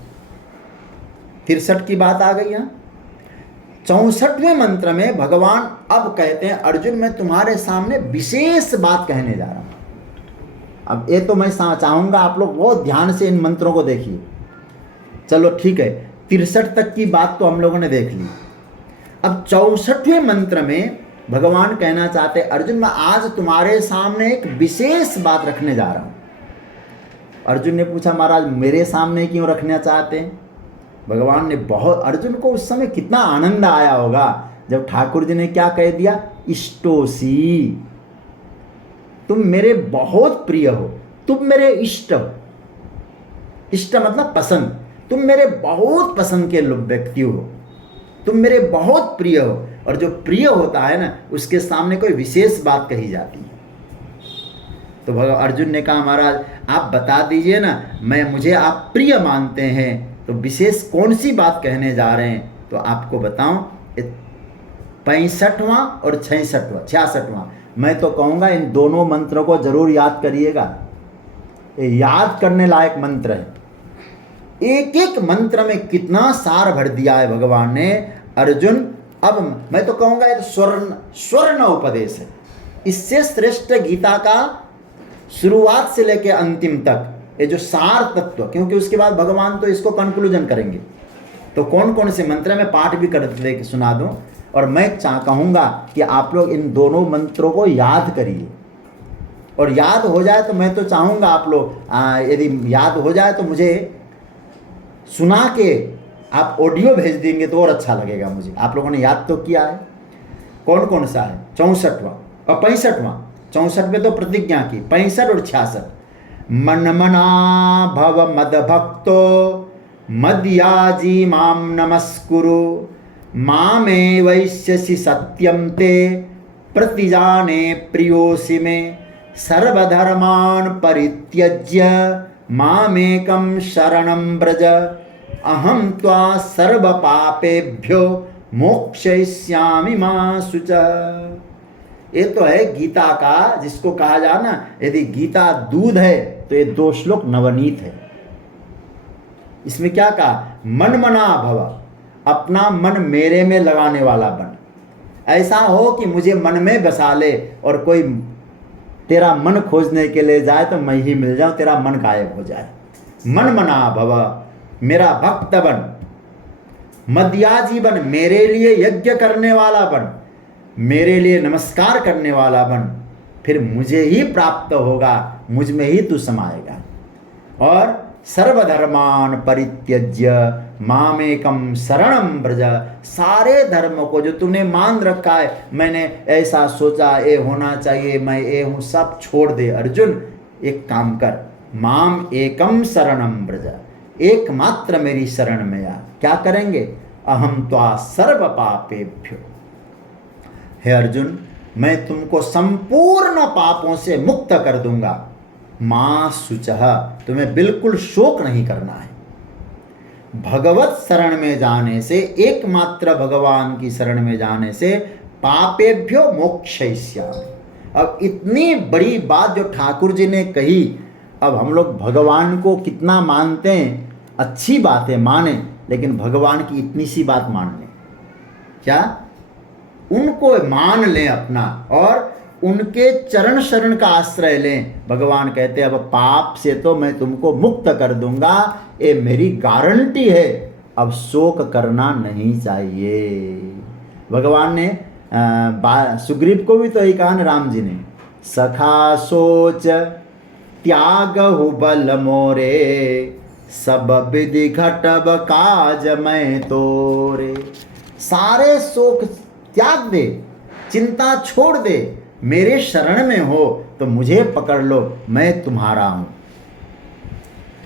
63 की बात आ गई। यहाँ 64वें मंत्र में भगवान अब कहते हैं अर्जुन मैं तुम्हारे सामने विशेष बात कहने जा रहा हूँ। अब ये तो मैं चाहूँगा आप लोग बहुत ध्यान से इन मंत्रों को देखिए। चलो ठीक है, 63 तक की बात तो हम लोगों ने देख ली। अब 64वें मंत्र में भगवान कहना चाहते अर्जुन मैं आज तुम्हारे सामने एक विशेष बात रखने जा रहा हूँ। अर्जुन ने पूछा महाराज मेरे सामने क्यों रखना चाहते हैं? भगवान ने बहुत, अर्जुन को उस समय कितना आनंद आया होगा जब ठाकुर जी ने क्या कह दिया, इष्टोसी, तुम मेरे बहुत प्रिय हो, तुम मेरे इष्ट हो। इष्ट मतलब पसंद, तुम मेरे बहुत पसंद के व्यक्ति हो, तुम मेरे बहुत प्रिय हो। और जो प्रिय होता है ना उसके सामने कोई विशेष बात कही जाती है। तो अर्जुन ने कहा महाराज आप बता दीजिए ना, मुझे आप प्रिय मानते हैं तो विशेष कौन सी बात कहने जा रहे हैं? तो आपको बताऊं 65वां और 66वां मैं तो कहूँगा इन दोनों मंत्रों को जरूर याद करिएगा। ये याद करने लायक मंत्र है। एक एक मंत्र में कितना सार भर दिया है भगवान ने। अर्जुन अब मैं तो कहूँगा ये स्वर्ण उपदेश है। इससे श्रेष्ठ गीता का शुरुआत से लेकर अंतिम तक ये जो सार तत्व, क्योंकि उसके बाद भगवान तो इसको कंक्लूजन करेंगे। तो कौन कौन से मंत्र में पाठ भी कर सुना दूं। और मैं कहूँगा कि आप लोग इन दोनों मंत्रों को याद करिए, और याद हो जाए तो मैं तो चाहूँगा आप लोग यदि याद हो जाए तो मुझे सुना के आप ऑडियो भेज देंगे तो और अच्छा लगेगा मुझे। आप लोगों ने याद तो किया है। कौन कौन सा है? 64वां और 65वां। 64 में तो प्रतिज्ञा की, 65 और 66। मनमना भव मद भक्तो मद्याजी माम नमस्कुरु मामे वैश्यसि सत्यम ते प्रतिजाने प्रियोसि मे सर्वधर्मान् परित्यज्य मामेकं शरणं व्रज अहम त्वा सर्व पापेभ्यो मोक्षयिष्यामि मा शुचा। ये तो है गीता का, जिसको कहा जाए ना यदि गीता दूध है तो ये 2 श्लोक नवनीत है। इसमें क्या कहा? मनमना भव, अपना मन मेरे में लगाने वाला बन। ऐसा हो कि मुझे मन में बसा ले और कोई तेरा मन खोजने के लिए जाए तो मैं ही मिल जाऊं, तेरा मन गायब हो जाए। मनमना भव, मेरा भक्त बन। मद्याजी बन, मेरे लिए यज्ञ करने वाला बन, मेरे लिए नमस्कार करने वाला बन, फिर मुझे ही प्राप्त होगा, मुझ में ही तू समाएगा। और सर्वधर्मान परित्यज्य मामेकम शरणम व्रज, सारे धर्मों को जो तूने मान रखा है, मैंने ऐसा सोचा ये होना चाहिए, मैं ये हूँ, सब छोड़ दे। अर्जुन एक काम कर, माम एकम शरणम व्रज, एकमात्र मेरी शरण में आ। क्या करेंगे? अहम त्वा सर्व पापेभ्यो, हे अर्जुन मैं तुमको संपूर्ण पापों से मुक्त कर दूंगा। मां शुचः, तुम्हें बिल्कुल शोक नहीं करना है। भगवत शरण में जाने से, एकमात्र भगवान की शरण में जाने से पापेभ्यो मोक्षयिष्यामि। अब इतनी बड़ी बात जो ठाकुर जी ने कही, अब हम लोग भगवान को कितना मानते हैं, अच्छी बात है माने, लेकिन भगवान की इतनी सी बात मान लें, क्या उनको मान लें अपना, और उनके चरण शरण का आश्रय लें। भगवान कहते हैं अब पाप से तो मैं तुमको मुक्त कर दूंगा, ये मेरी गारंटी है, अब शोक करना नहीं चाहिए। भगवान ने सुग्रीव को भी तो यही कहा ना, राम जी ने, सखा सोच त्याग हु बल मोरे, सब विधि घटब काज मैं तोरे। सारे शोक त्याग दे, चिंता छोड़ दे, मेरे शरण में हो तो मुझे पकड़ लो, मैं तुम्हारा हूं।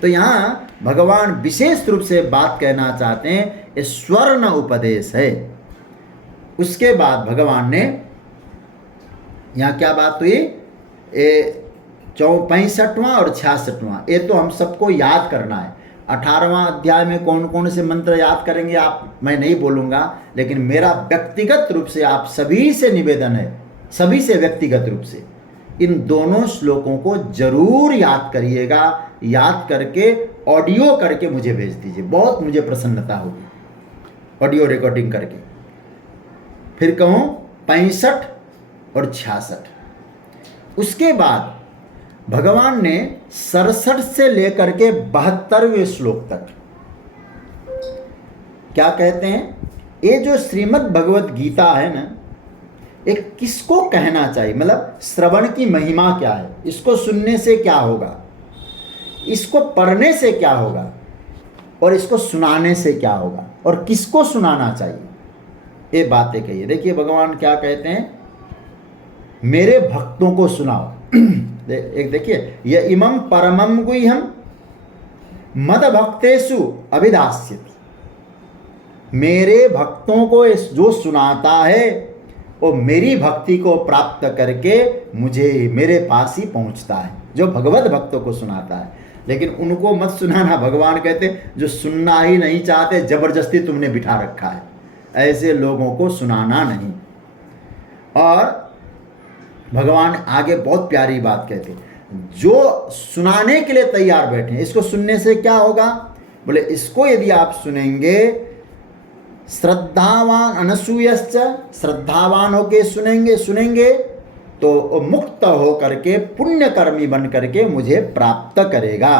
तो यहाँ भगवान विशेष रूप से बात कहना चाहते हैं, ये स्वर्ण उपदेश है। उसके बाद भगवान ने यहाँ क्या बात हुई, 65वां और 66वां, ये तो हम सबको याद करना है। 18वां अध्याय में कौन कौन से मंत्र याद करेंगे आप, मैं नहीं बोलूँगा, लेकिन मेरा व्यक्तिगत रूप से आप सभी से निवेदन है, सभी से व्यक्तिगत रूप से इन दोनों श्लोकों को जरूर याद करिएगा। याद करके ऑडियो करके मुझे भेज दीजिए, बहुत मुझे प्रसन्नता होगी ऑडियो रिकॉर्डिंग करके। फिर कहूँ 65 और 66। उसके बाद भगवान ने 67 से लेकर के 72वें श्लोक तक क्या कहते हैं, ये जो श्रीमद् भगवत गीता है ना, एक किसको कहना चाहिए, मतलब श्रवण की महिमा क्या है, इसको सुनने से क्या होगा, इसको पढ़ने से क्या होगा, और इसको सुनाने से क्या होगा, और किसको सुनाना चाहिए, ये बातें कहिए। देखिए भगवान क्या कहते हैं, मेरे भक्तों को सुनाओ। एक देखिए, ये इमं परमं गुह्यं मद भक्तेषु अभिधास्यति। मेरे भक्तों को जो सुनाता है वो मेरी भक्ति को प्राप्त करके मुझे मेरे पास ही पहुंचता है, जो भगवत भक्तों को सुनाता है। लेकिन उनको मत सुनाना, भगवान कहते जो सुनना ही नहीं चाहते, जबरदस्ती तुमने बिठा रखा है, ऐसे लोगों को सुनाना नहीं। और भगवान आगे बहुत प्यारी बात कहते हैं, जो सुनाने के लिए तैयार बैठे हैं, इसको सुनने से क्या होगा, बोले इसको यदि आप सुनेंगे, श्रद्धावान अनसूयश्च, श्रद्धावान होके सुनेंगे तो मुक्त हो करके पुण्यकर्मी बन करके मुझे प्राप्त करेगा।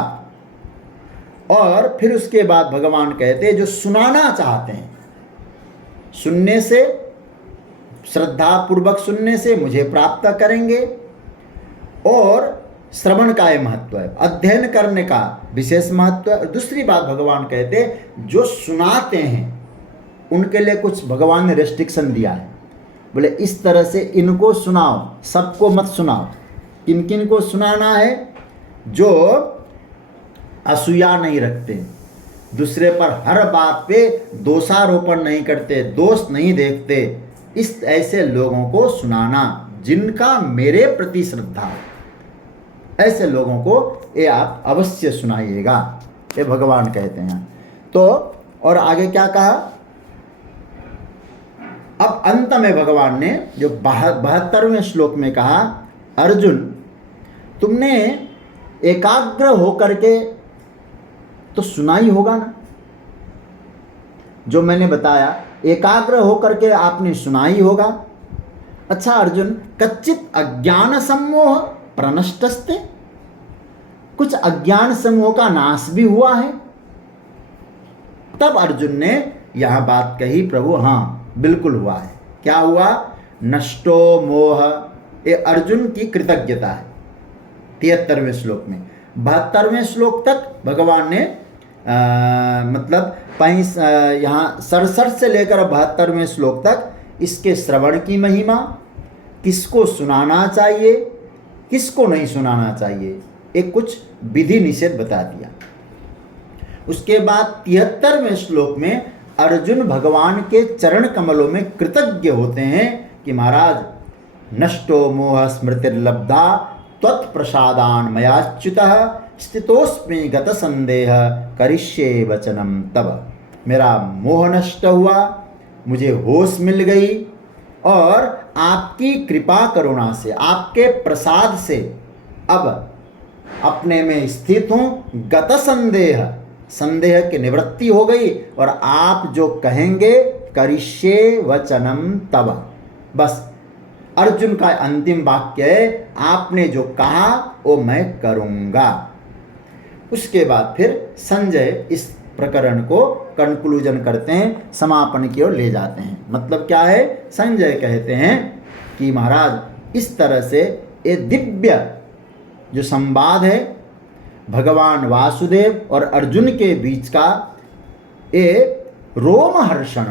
और फिर उसके बाद भगवान कहते हैं जो सुनाना चाहते हैं, सुनने से, श्रद्धा पूर्वक सुनने से मुझे प्राप्त करेंगे। और श्रवण का ये महत्व है, अध्ययन करने का विशेष महत्व है। दूसरी बात भगवान कहते हैं जो सुनाते हैं उनके लिए कुछ भगवान ने रेस्ट्रिक्शन दिया है, बोले इस तरह से इनको सुनाओ, सबको मत सुनाओ। किन किन को सुनाना है, जो असूया नहीं रखते, दूसरे पर हर बात पे दोषारोपण नहीं करते, दोष नहीं देखते, इस ऐसे लोगों को सुनाना, जिनका मेरे प्रति श्रद्धा, ऐसे लोगों को ये आप अवश्य सुनाइएगा, ये भगवान कहते हैं। तो और आगे क्या कहा, अब अंत में भगवान ने जो 72वें श्लोक में कहा, अर्जुन तुमने एकाग्र होकर के तो सुना ही होगा ना, जो मैंने बताया एकाग्र होकर के आपने सुना ही होगा। अच्छा अर्जुन, कच्चित अज्ञान सम्मोह प्रनष्टस्ते, कुछ अज्ञान समूह का नाश भी हुआ है। तब अर्जुन ने यह बात कही, प्रभु हाँ बिल्कुल हुआ है। क्या हुआ, नष्टो मोह, ये अर्जुन की कृतज्ञता है। 73वें श्लोक में, 72वें श्लोक तक भगवान ने मतलब यहाँ 67 से लेकर 72वें श्लोक तक इसके श्रवण की महिमा, किसको सुनाना चाहिए किसको नहीं सुनाना चाहिए, एक कुछ विधि निषेध बता दिया। उसके बाद 73वें श्लोक में अर्जुन भगवान के चरण कमलों में कृतज्ञ होते हैं कि महाराज नष्टो मोह स्मृतिर्लब्धा त्वत्प्रसादान मयाच्युतः स्थितोस्मि गत संदेह करिष्ये वचनम तब। मेरा मोह नष्ट हुआ, मुझे होश मिल गई, और आपकी कृपा करुणा से, आपके प्रसाद से अब अपने में स्थित हूँ। गत संदेह, संदेह की निवृत्ति हो गई, और आप जो कहेंगे करिष्ये वचनम तब, बस अर्जुन का अंतिम वाक्य है, आपने जो कहा वो मैं करूँगा। उसके बाद फिर संजय इस प्रकरण को कंक्लूजन करते हैं, समापन की ओर ले जाते हैं। मतलब क्या है, संजय कहते हैं कि महाराज इस तरह से ये दिव्य जो संवाद है भगवान वासुदेव और अर्जुन के बीच का, ये रोमहर्षण,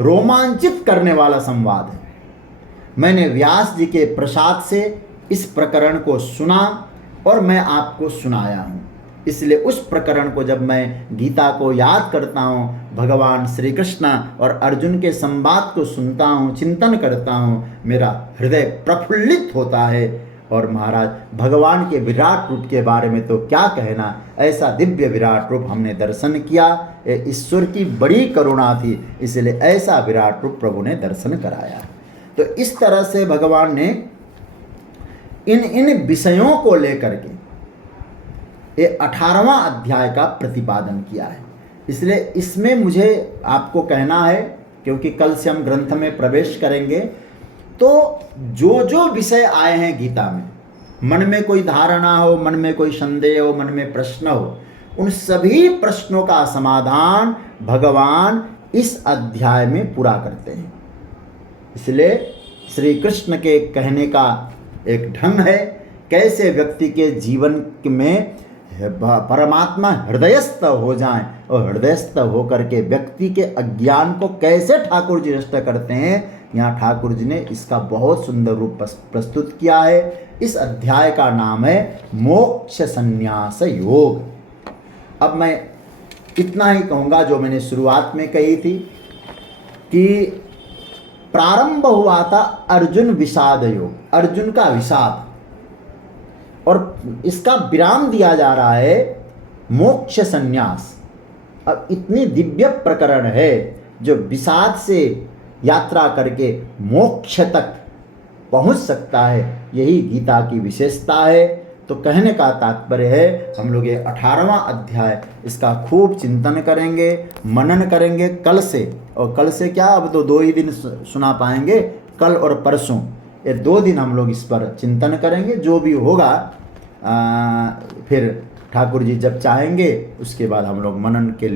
रोमांचित करने वाला संवाद है। मैंने व्यास जी के प्रसाद से इस प्रकरण को सुना और मैं आपको सुनाया हूँ। इसलिए उस प्रकरण को जब मैं गीता को याद करता हूँ, भगवान श्री कृष्ण और अर्जुन के संवाद को सुनता हूँ, चिंतन करता हूँ, मेरा हृदय प्रफुल्लित होता है। और महाराज भगवान के विराट रूप के बारे में तो क्या कहना, ऐसा दिव्य विराट रूप हमने दर्शन किया। ईश्वर की बड़ी करुणा थी, इसलिए ऐसा विराट रूप प्रभु ने दर्शन कराया। तो इस तरह से भगवान ने इन विषयों को लेकर के ये 18वां अध्याय का प्रतिपादन किया है। इसलिए इसमें मुझे आपको कहना है, क्योंकि कल से हम ग्रंथ में प्रवेश करेंगे, तो जो जो विषय आए हैं गीता में, मन में कोई धारणा हो, मन में कोई संदेह हो, मन में प्रश्न हो, उन सभी प्रश्नों का समाधान भगवान इस अध्याय में पूरा करते हैं। इसलिए श्री कृष्ण के कहने का एक ढंग है, कैसे व्यक्ति के जीवन में परमात्मा हृदयस्थ हो जाए और हृदयस्थ होकर के व्यक्ति के अज्ञान को कैसे ठाकुर जी नष्ट करते हैं। यहाँ ठाकुर जी ने इसका बहुत सुंदर रूप प्रस्तुत किया है। इस अध्याय का नाम है मोक्ष संन्यास योग। अब मैं इतना ही कहूँगा जो मैंने शुरुआत में कही थी कि प्रारंभ हुआ था अर्जुन विषाद योग, अर्जुन का विषाद, और इसका विराम दिया जा रहा है मोक्ष संन्यास। अब इतनी दिव्य प्रकरण है जो विषाद से यात्रा करके मोक्ष तक पहुंच सकता है, यही गीता की विशेषता है। तो कहने का तात्पर्य है हम लोग ये 18वां अध्याय इसका खूब चिंतन करेंगे, मनन करेंगे कल से। और कल से क्या, अब तो 2 ही दिन सुना पाएंगे, कल और परसों, ये 2 दिन हम लोग इस पर चिंतन करेंगे। जो भी होगा फिर ठाकुर जी जब चाहेंगे उसके बाद हम लोग मनन के